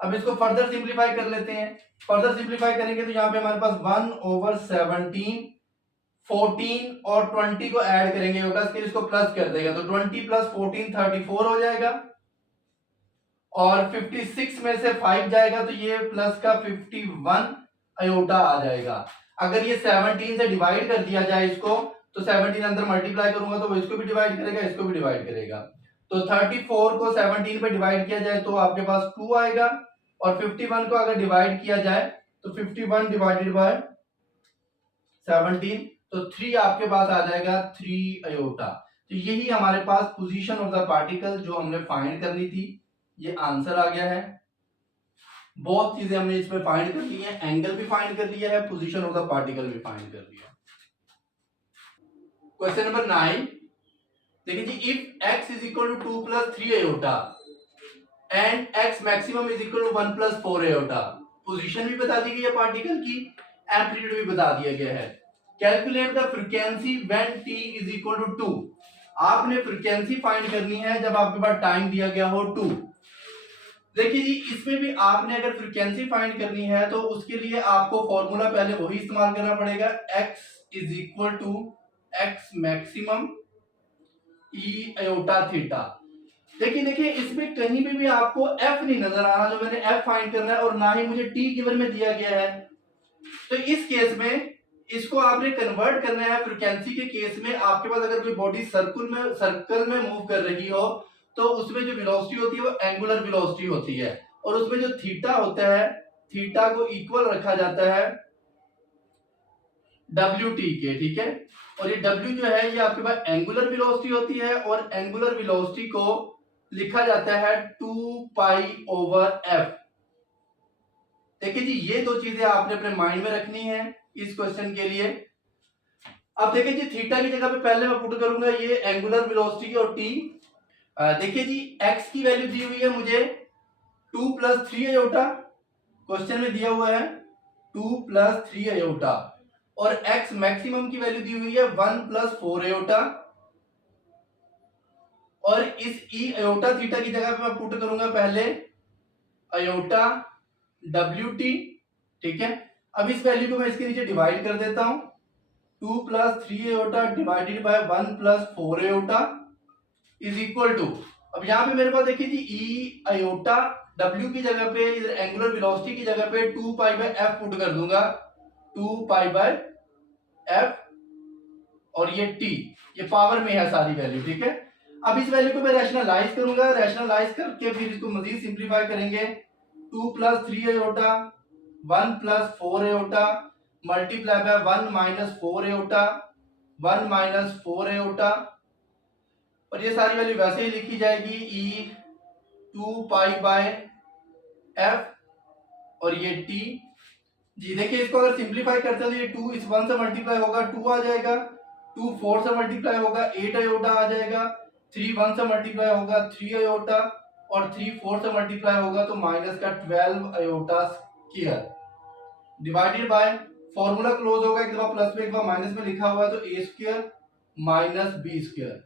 अब इसको फर्दर सिंप्लीफाई कर लेते हैं। फर्दर सिंप्लीफाई करेंगे तो यहाँ पे हमारे पास 1 ओवर 17, 14 और 20 को ऐड करेंगे, होगा इसके इसको प्लस कर देगा तो 20 प्लस 14 34 हो जाएगा, और 56 में से 5 जाएगा तो ये प्लस का 51 आयोटा आ जाएगा। अगर ये 17 से डिवाइड कर दिया जाए इसको, तो 17 अंदर मल्टीप्लाई करूंगा तो वो इसको भी डिवाइड करेगा, इसको भी डिवाइड करेगा, तो 34 को 17 पे डिवाइड किया जाए तो आपके पास 2 आएगा, और 51 को अगर डिवाइड किया जाए तो 51 डिवाइडेड बाय 17 तो 3 आपके पास आ जाएगा 3 आयोटा। तो यही हमारे पास पोजीशन ऑफ द पार्टिकल जो हमने फाइंड करनी थी, ये आंसर आ गया है। बहुत चीजें हमने इसमें फाइंड कर ली है, एंगल भी फाइंड कर लिया है, पोजीशन ऑफ द पार्टिकल भी फाइंड कर लिया। क्वेश्चन नंबर 9, देखिए जी, if x is equal to 2 plus 3 iota and x maximum is equal to 1 plus 4 iota, position भी बता दी गई है पार्टिकल की, एम्पलीट्यूड भी बता दिया गया है। Calculate the frequency when t is equal to 2। आपने फ्रीक्वेंसी फाइंड करनी है जब आपके पास टाइम दिया गया हो 2। देखिए जी, इसमें भी आपने अगर फ्रीक्वेंसी फाइंड करनी है तो उसके लिए आपको फॉर्मूला पहले वही इस्तेमाल करना पड़ेगा, x is equal to x maximum e iota theta. देखिए इसमें कहीं भी आपको f नहीं नजर आ रहा जो मैंने f फाइंड करना है, और ना ही मुझे t गिवन में दिया गया है। तो इस केस में इसको आपने कन्वर्ट करना है। फ्रीक्वेंसी के केस में आपके पास अगर कोई बॉडी सर्कल में मूव कर रही हो तो उसमें जो वेलोसिटी होती है वो एंगुलर वेलोसिटी होती है, और उसमें जो थीटा होता है, थीटा को इक्वल रखा जाता है WT के, ठीक है। और ये W जो है ये आपके पास एंगुलर वेलोसिटी होती है, और एंगुलर वेलोसिटी को लिखा जाता है 2 पाई ओवर f। देखिए जी, ये दो चीजें आपने अपने माइंड में रखनी है इस क्वेश्चन के लिए। अब देखिए जी, थीटा की जगह पे पहले मैं पुट करूंगा ये एंगुलर वेलोसिटी और t। देखिए जी, x की वैल्यू दी हुई है मुझे 2 प्लस 3 आयोटा, क्वेश्चन में दिया हुआ है 2 प्लस 3 आयोटा, और x मैक्सिमम की वैल्यू दी हुई है 1 प्लस 4 आयोटा, और इस e आयोटा थीटा की जगह पे मैं पुट करूंगा पहले आयोटा WT, ठीक है। अब इस वैल्यू को मैं इसके नीचे डिवाइड कर देता हूं, 2 plus 3 iota divided by 1 plus 4 iota is equal to, अब यहां पे मेरे पास देखिए जी e आयोटा W की जगह पे, इधर एंगुलर वेलोसिटी की जगह पे 2 पाई बाय f पुट कर दूंगा, 2 पाई बाय f, और ये t, ये पावर में है सारी वैल्यू, ठीक है। अब इस वैल्यू को मैं रैशनलाइज करूंगा, रैशनलाइज करके फिर इसको मजीद सिंप्लीफाई करेंगे। 2 plus 3 iota 1 plus 4 iota multiply by 1 minus 4 iota 1 minus 4 iota, और ये सारी वैल्यू वैसे ही लिखी जाएगी e 2 पाई बाय f, और ये t जी। देखिए इसको अगर सिंप्लीफाई करते हैं तो ये 2 इस 1 से मल्टीप्लाई होगा 2 आ जाएगा, 2 4 से मल्टीप्लाई होगा 8 आयोटा आ जाएगा, 3 1 से मल्टीप्लाई होगा 3 आयोटा, और 3 4 से मल्टीप्लाई होगा तो माइनस का 12 iota square divided bye, formula close होगा, एक दफा प्लस में एक दफा माइनस में लिखा हुआ है तो a square minus b square,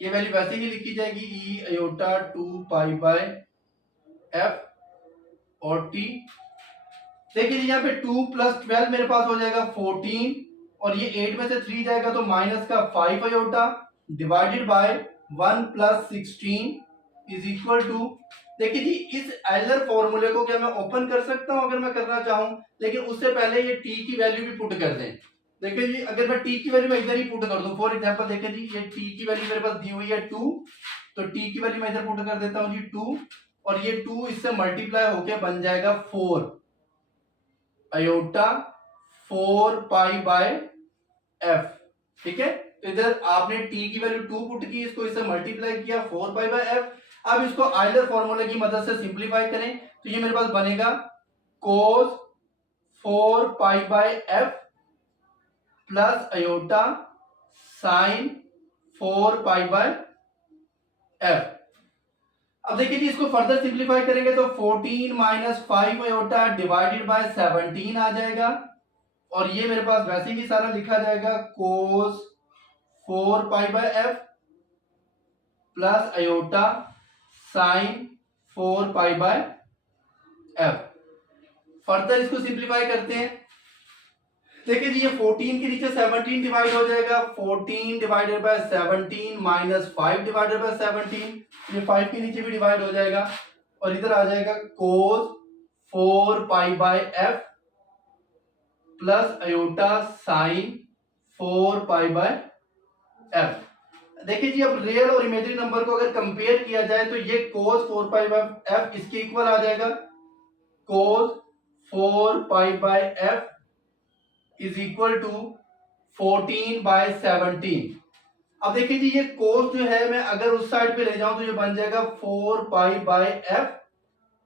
ये वैल्यू वैसे ही लिखी जाएगी e iota 2 pi by f और t। देखिए यहाँ पे 2 प्लस 12 मेरे पास हो जाएगा 14, और ये 8 में से 3 जाएगा तो माइनस का 5 iota divided by 1 plus 16 is equal to, देखिए जी इस एलर फॉर्मूले को क्या मैं ओपन कर सकता हूं अगर मैं करना चाहूं, लेकिन उससे पहले ये t की वैल्यू भी पुट कर दें। देखिए जी, अगर मैं टी की वैल्यू में इधर ही पुट कर दूं, फॉर एग्जांपल देखिए जी, ये टी की वैल्यू मेरे पास दी हुई है 2, तो टी की वैल्यू मैं इधर पुट कर देता हूं जी 2, और ये 2 इससे मल्टीप्लाई होके बन जाएगा 4 अयोटा 4 पाई बाय एफ। ठीक है, तो इधर आपने टी की वैल्यू 2 पुट की, इसको इससे मल्टीप्लाई किया 4 पाई बाय एफ। अब इसको आयलर फॉर्मूले की मदद से सिंप्लीफाई करें तो ये मेरे पास बनेगा cos 4 pi by F plus iota sign 4 pi by F. अब देखिए जी, इसको फर्दर सिंप्लीफाई करेंगे तो 14 माइनस 5 अयोटा डिवाइडेड बाय 17 आ जाएगा, और ये मेरे पास वैसे ही सारा लिखा जाएगा cos 4 pi by F plus iota sign 4 pi by F. Further इसको सिंप्लीफाई करते हैं। देखिए जी, ये 14 के नीचे 17 डिवाइड हो जाएगा, 14 divided by 17 minus 5 divided by 17, ये 5 के नीचे भी डिवाइड हो जाएगा, और इधर आ जाएगा cos 4 pi by F plus iota sign 4 pi by F. देखिए जी, अब रियल और इमेजिनरी नंबर को अगर कंपेयर किया जाए तो ये cos 4 पाई बाय एफ इसके इक्वल आ जाएगा, cos 4 pi by f is equal to 14 by 17। अब देखिए जी, ये cos जो है मैं अगर उस साइड पे ले जाऊं तो ये बन जाएगा 4 पाई बाय एफ,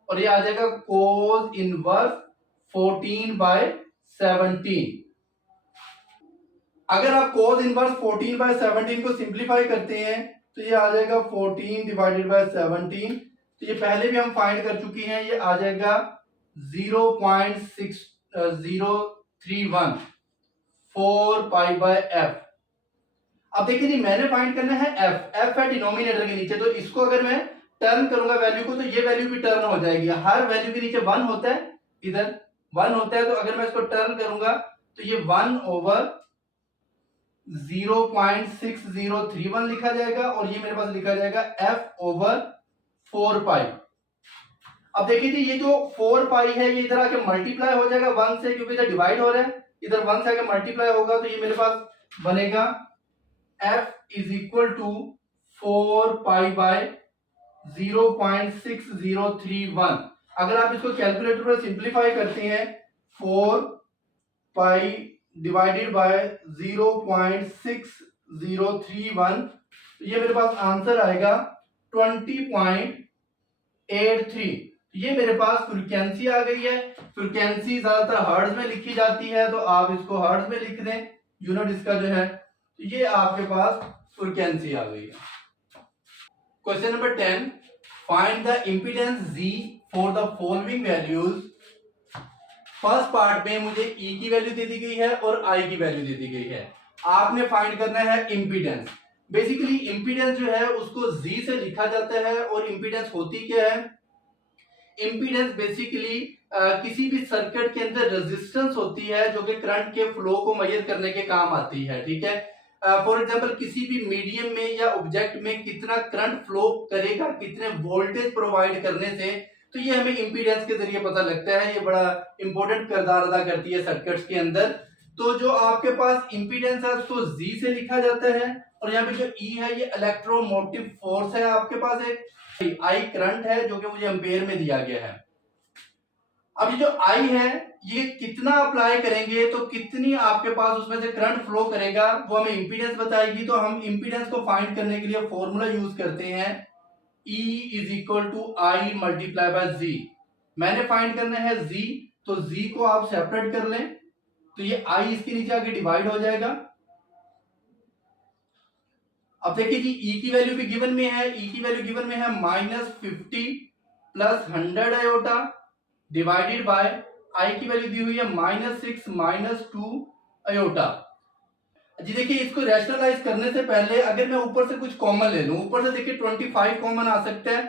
और ये आ जाएगा cos इनवर्स 14 बाय 17। अगर आप cos इनवर्स 14 बाय 17 को सिंप्लीफाई करते हैं तो ये आ जाएगा 14 डिवाइडेड बाय 17, तो ये पहले भी हम फाइंड कर चुके हैं, ये आ जाएगा 0.6031 4 पाई बाय एफ। अब देखिए जी, मैंने फाइंड करना है एफ, एफ है डिनोमिनेटर के नीचे, तो इसको अगर मैं टर्न करूंगा वैल्यू को तो ये वैल्यू भी टर्न हो जाएगी, हर वैल्यू के नीचे 1 होता है, इधर 1 होता है, तो अगर मैं इसको टर्न करूंगा तो ये 1 ओवर 0.6031 लिखा जाएगा, और ये मेरे पास लिखा जाएगा f ओवर 4 पाई। अब देखिए जी, ये जो 4 पाई है ये इधर आके मल्टीप्लाई हो जाएगा 1 से, क्योंकि इधर डिवाइड हो रहा है, इधर 1 से आके मल्टीप्लाई होगा, तो ये मेरे पास बनेगा f is equal to 4 pi by 0.6031। अगर आप इसको कैलकुलेटर पर सिंप्लीफाई करते हैं 4 पाई डिवाइडेड बाय 0.6031, ये मेरे पास आंसर आएगा 20.83। ये मेरे पास फ्रीक्वेंसी आ गई है। फ्रीक्वेंसी ज्यादातर हर्ट्ज में लिखी जाती है, तो आप इसको हर्ट्ज में लिख दें, यूनिट इसका जो है, ये आपके पास फ्रीक्वेंसी आ गई है। Question number 10, find the impedance Z for the following values. First part में मुझे E की वैल्यू दे दी गई है और I की वैल्यू दे दी गई है, आपने फाइंड करना है इंपीडेंस। बेसिकली इंपीडेंस जो है उसको Z से लिखा जाता है, और इंपीडेंस होती क्या है? इंपीडेंस बेसिकली किसी भी सर्किट के अंदर रेजिस्टेंस होती है जो कि करंट के फ्लो को मेजर करने के काम आती है। ठीक है, फॉर एग्जांपल किसी भी मीडियम में या ऑब्जेक्ट में कितना करंट फ्लो करेगा, कितने वोल्टेज प्रोवाइड करने से, तो ये हमें इंपीडेंस के जरिए पता लगता है। ये बड़ा इंपॉर्टेंट किरदार अदा करती है सर्किट्स के अंदर। तो जो आपके पास इंपीडेंस है उसको जी से लिखा जाता है, और यहाँ पे जो ई है ये इलेक्ट्रोमोटिव फोर्स है आपके पास, एक आई करंट है जो कि मुझे एम्पेयर में दिया गया है। अब ये जो आई है ये कितना अप्लाई करेंगे तो कितनी आपके पास उसमें से करंट फ्लो करेगा वो हमें इंपीडेंस बताएगी। तो हम इंपीडेंस को फाइंड करने के लिए फॉर्मूला यूज करते हैं, E is equal to I multiply by जी। मैंने फाइंड करना है Z, तो Z को आप सेपरेट कर लें, तो ये I इसके नीचे आके डिवाइड हो जाएगा। अब देखिए जी, E की वैल्यू भी गिवन में है, E की वैल्यू गिवन में है -50 plus 100 iota divided bye I की वैल्यू दी हुई है -6 -2 अयोटा। जी देखिए, इसको रैशनलाइज करने से पहले अगर मैं ऊपर से कुछ कॉमन ले लूं, ऊपर से देखिए 25 कॉमन आ सकता है,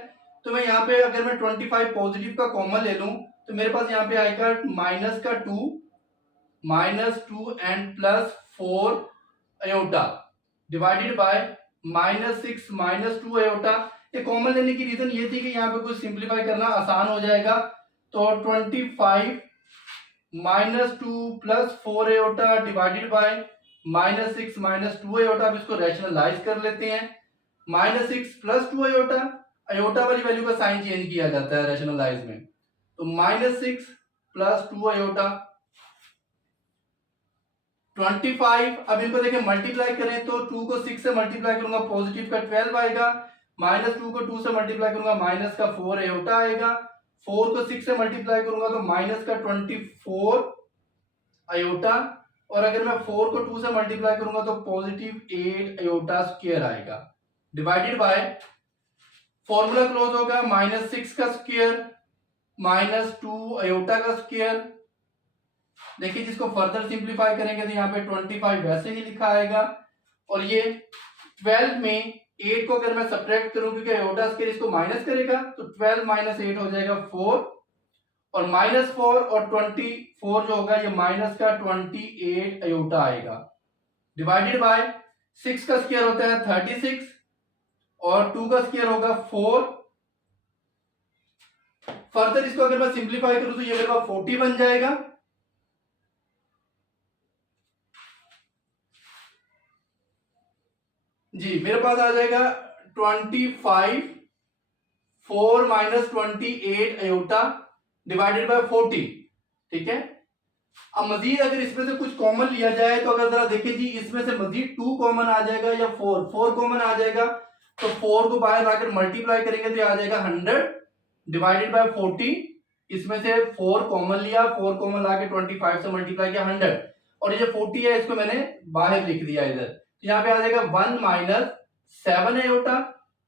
तो मैं यहाँ पे अगर मैं 25 पॉजिटिव का कॉमन ले लूं तो मेरे पास यहाँ पे आएगा -2 and +4 iota divided by -6 -2 iota. ये कॉमन लेने की रीजन ये थी कि यहाँ पे कुछ सिंप्लीफाई करना आसान हो जाएगा, तो 25 -2 plus 4 iota divided by -6 -2 iota. अब इसको रैशनलाइज कर लेते हैं। -6 प्लस 2 आयोटा, आयोटा वाली वैल्यू का साइन चेंज किया जाता है रैशनलाइज में, तो -6 प्लस 2 आयोटा 25। अब इनको देखिए मल्टीप्लाई करें तो 2 को 6 से मल्टीप्लाई करूंगा पॉजिटिव का 12 आएगा, -2 को 2 से मल्टीप्लाई करूंगा माइनस का 4 आयोटा आएगा, 4 को 6 से मल्टीप्लाई करूंगा तो माइनस का 24 आयोटा, और अगर मैं 4 को 2 से मल्टीप्लाई करूंगा तो पॉजिटिव 8 आयोटा स्क्वायर आएगा, डिवाइडेड बाय फॉर्मूला क्लोज होगा -6 का स्क्वायर -2 आयोटा का स्क्वायर। देखिए जिसको फर्दर सिंप्लीफाई करेंगे तो यहाँ पे 25 वैसे ही लिखा आएगा, और ये 12 में 8 को अगर मैं सब्ट्रैक्ट करूं क्योंकि आयोटा स्क्वायर इसको माइनस करेगा तो 12 माइनस 8 हो जाएगा 4, और -4 और 24 जो होगा ये माइनस का 28 आयोटा आएगा, डिवाइडेड बाय 6 का स्क्वायर होता है 36 और 2 का स्क्वायर होगा 4। फर्दर इसको अगर मैं सिंप्लीफाई करूं तो ये मेरे पास 40 बन जाएगा। जी मेरे पास आ जाएगा 25 4 माइनस 28 आयोटा डिवाइडेड बाय 40, ठीक है। अब मजीद अगर इसमें से कुछ कॉमन लिया जाए तो अगर जरा देखिए जी इसमें से मजीद 2 कॉमन आ जाएगा या 4 कॉमन आ जाएगा, तो 4 को बाहर लाकर मल्टीप्लाई करेंगे तो आ जाएगा 100 डिवाइडेड बाय 40। इसमें से 4 कॉमन लिया, 4 कॉमन लाके 25 से मल्टीप्लाई किया 100, और ये 40 है इसको मैंने बाहर लिख दिया इधर, यहाँ पे आ जाएगा 1 माइनस 7 आयोटा।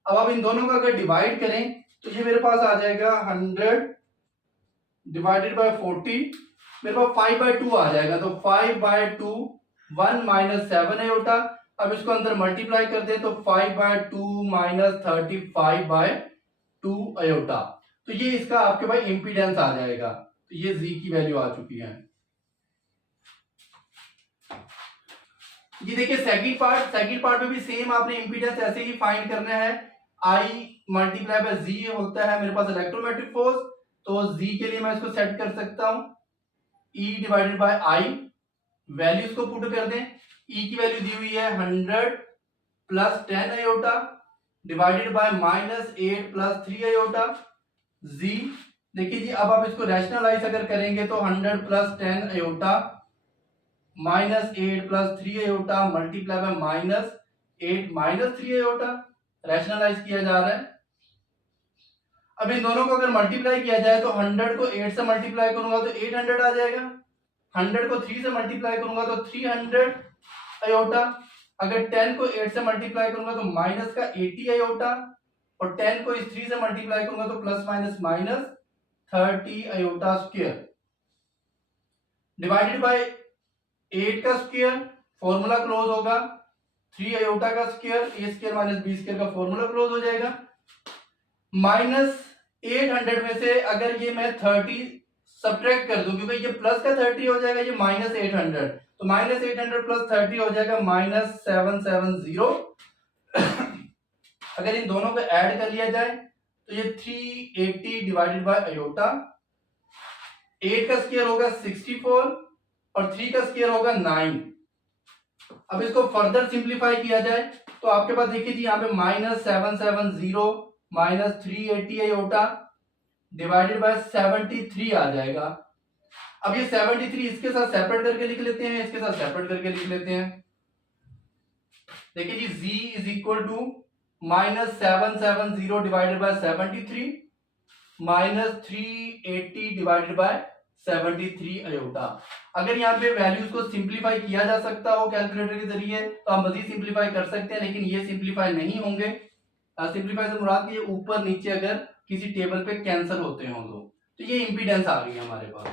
अब आप इन दोनों का अगर डिवाइड करें तो ये मेरे पास आ जाएगा 100 डिवाइडेड बाय 40, मेरे पास 5/2 आ जाएगा, तो 5/2 1 माइनस 7 आयोटा। अब इसको अंदर मल्टीप्लाई कर दे तो 5/2 माइनस 35/2 आयोटा, तो ये इसका आपके पास इंपीडेंस आ जाएगा, तो ये जी की वैल्यू आ चुकी है। ये देखिए सेकंड पार्ट में भी सेम आपने इंपीडेंस ऐसे ही फाइंड करना है। आई मल्टीप्लाई बाय जी होता है मेरे पास इलेक्ट्रोमैग्नेटिक फोर्स, तो जी के लिए मैं इसको सेट कर सकता हूं E divided by I, values को पुट कर दें। E की वैल्यू दी हुई है 100 plus 10 iota divided by -8 plus 3 iota. जी देखिए जी अब आप इसको रैशनलाइज अगर करेंगे तो 100 plus 10 iota -8 plus 3 iota multiply by -8 minus 3 iota, rationalise किया जा रहा है। अब इन दोनों को अगर मल्टीप्लाई किया जाए तो 100 को 8 से मल्टीप्लाई करूंगा तो 800 आ जाएगा, 100 को 3 से मल्टीप्लाई करूंगा तो 300 आयोटा, अगर 10 को 8 से मल्टीप्लाई करूंगा तो माइनस का 80 आयोटा, और 10 को इस 3 से मल्टीप्लाई करूंगा तो plus minus 30 iota square, divided by 8 का स्क्वायर, फॉर्मूला क्लोज होगा 3 आयोटा का स्क्वायर, ए स्क्वायर माइनस बी स्क्वायर का फॉर्मूला क्लोज हो जाएगा। -800 में से अगर ये मैं 30 सब्ट्रैक्ट कर दूं क्योंकि ये प्लस का 30 हो जाएगा, ये -800, तो -800 प्लस 30 हो जाएगा -770। अगर इन दोनों को ऐड कर लिया जाए तो ये 380 डिवाइडेड बाय आयोटा, 8 का स्क्वायर होगा 64 और 3 का स्क्वायर होगा 9। अब इसको फर्दर सिंप्लीफाई किया जाए तो आपके पास देखिए जी यहाँ पे -770 -380 आयोटा डिवाइडेड बाय 73 आ जाएगा। अब ये 73 इसके साथ सेपरेट करके लिख लेते हैं, इसके साथ सेपरेट करके लिख लेते हैं। देखिए जी z is equal to -770 divided by 73 -380 divided by 73 iota. अगर यहाँ पे वैल्यूज को सिंप्लीफाई किया जा सकता हो कैलकुलेटर के जरिए तो आप मजीद सिंप्लीफाई कर सकते हैं, लेकिन ये सिंप्लीफाई नहीं होंगे। सिंप्लीफाई से मुराद कि ये ऊपर नीचे अगर किसी टेबल पे कैंसिल होते हो तो ये इंपीडेंस आ गई हमारे पास।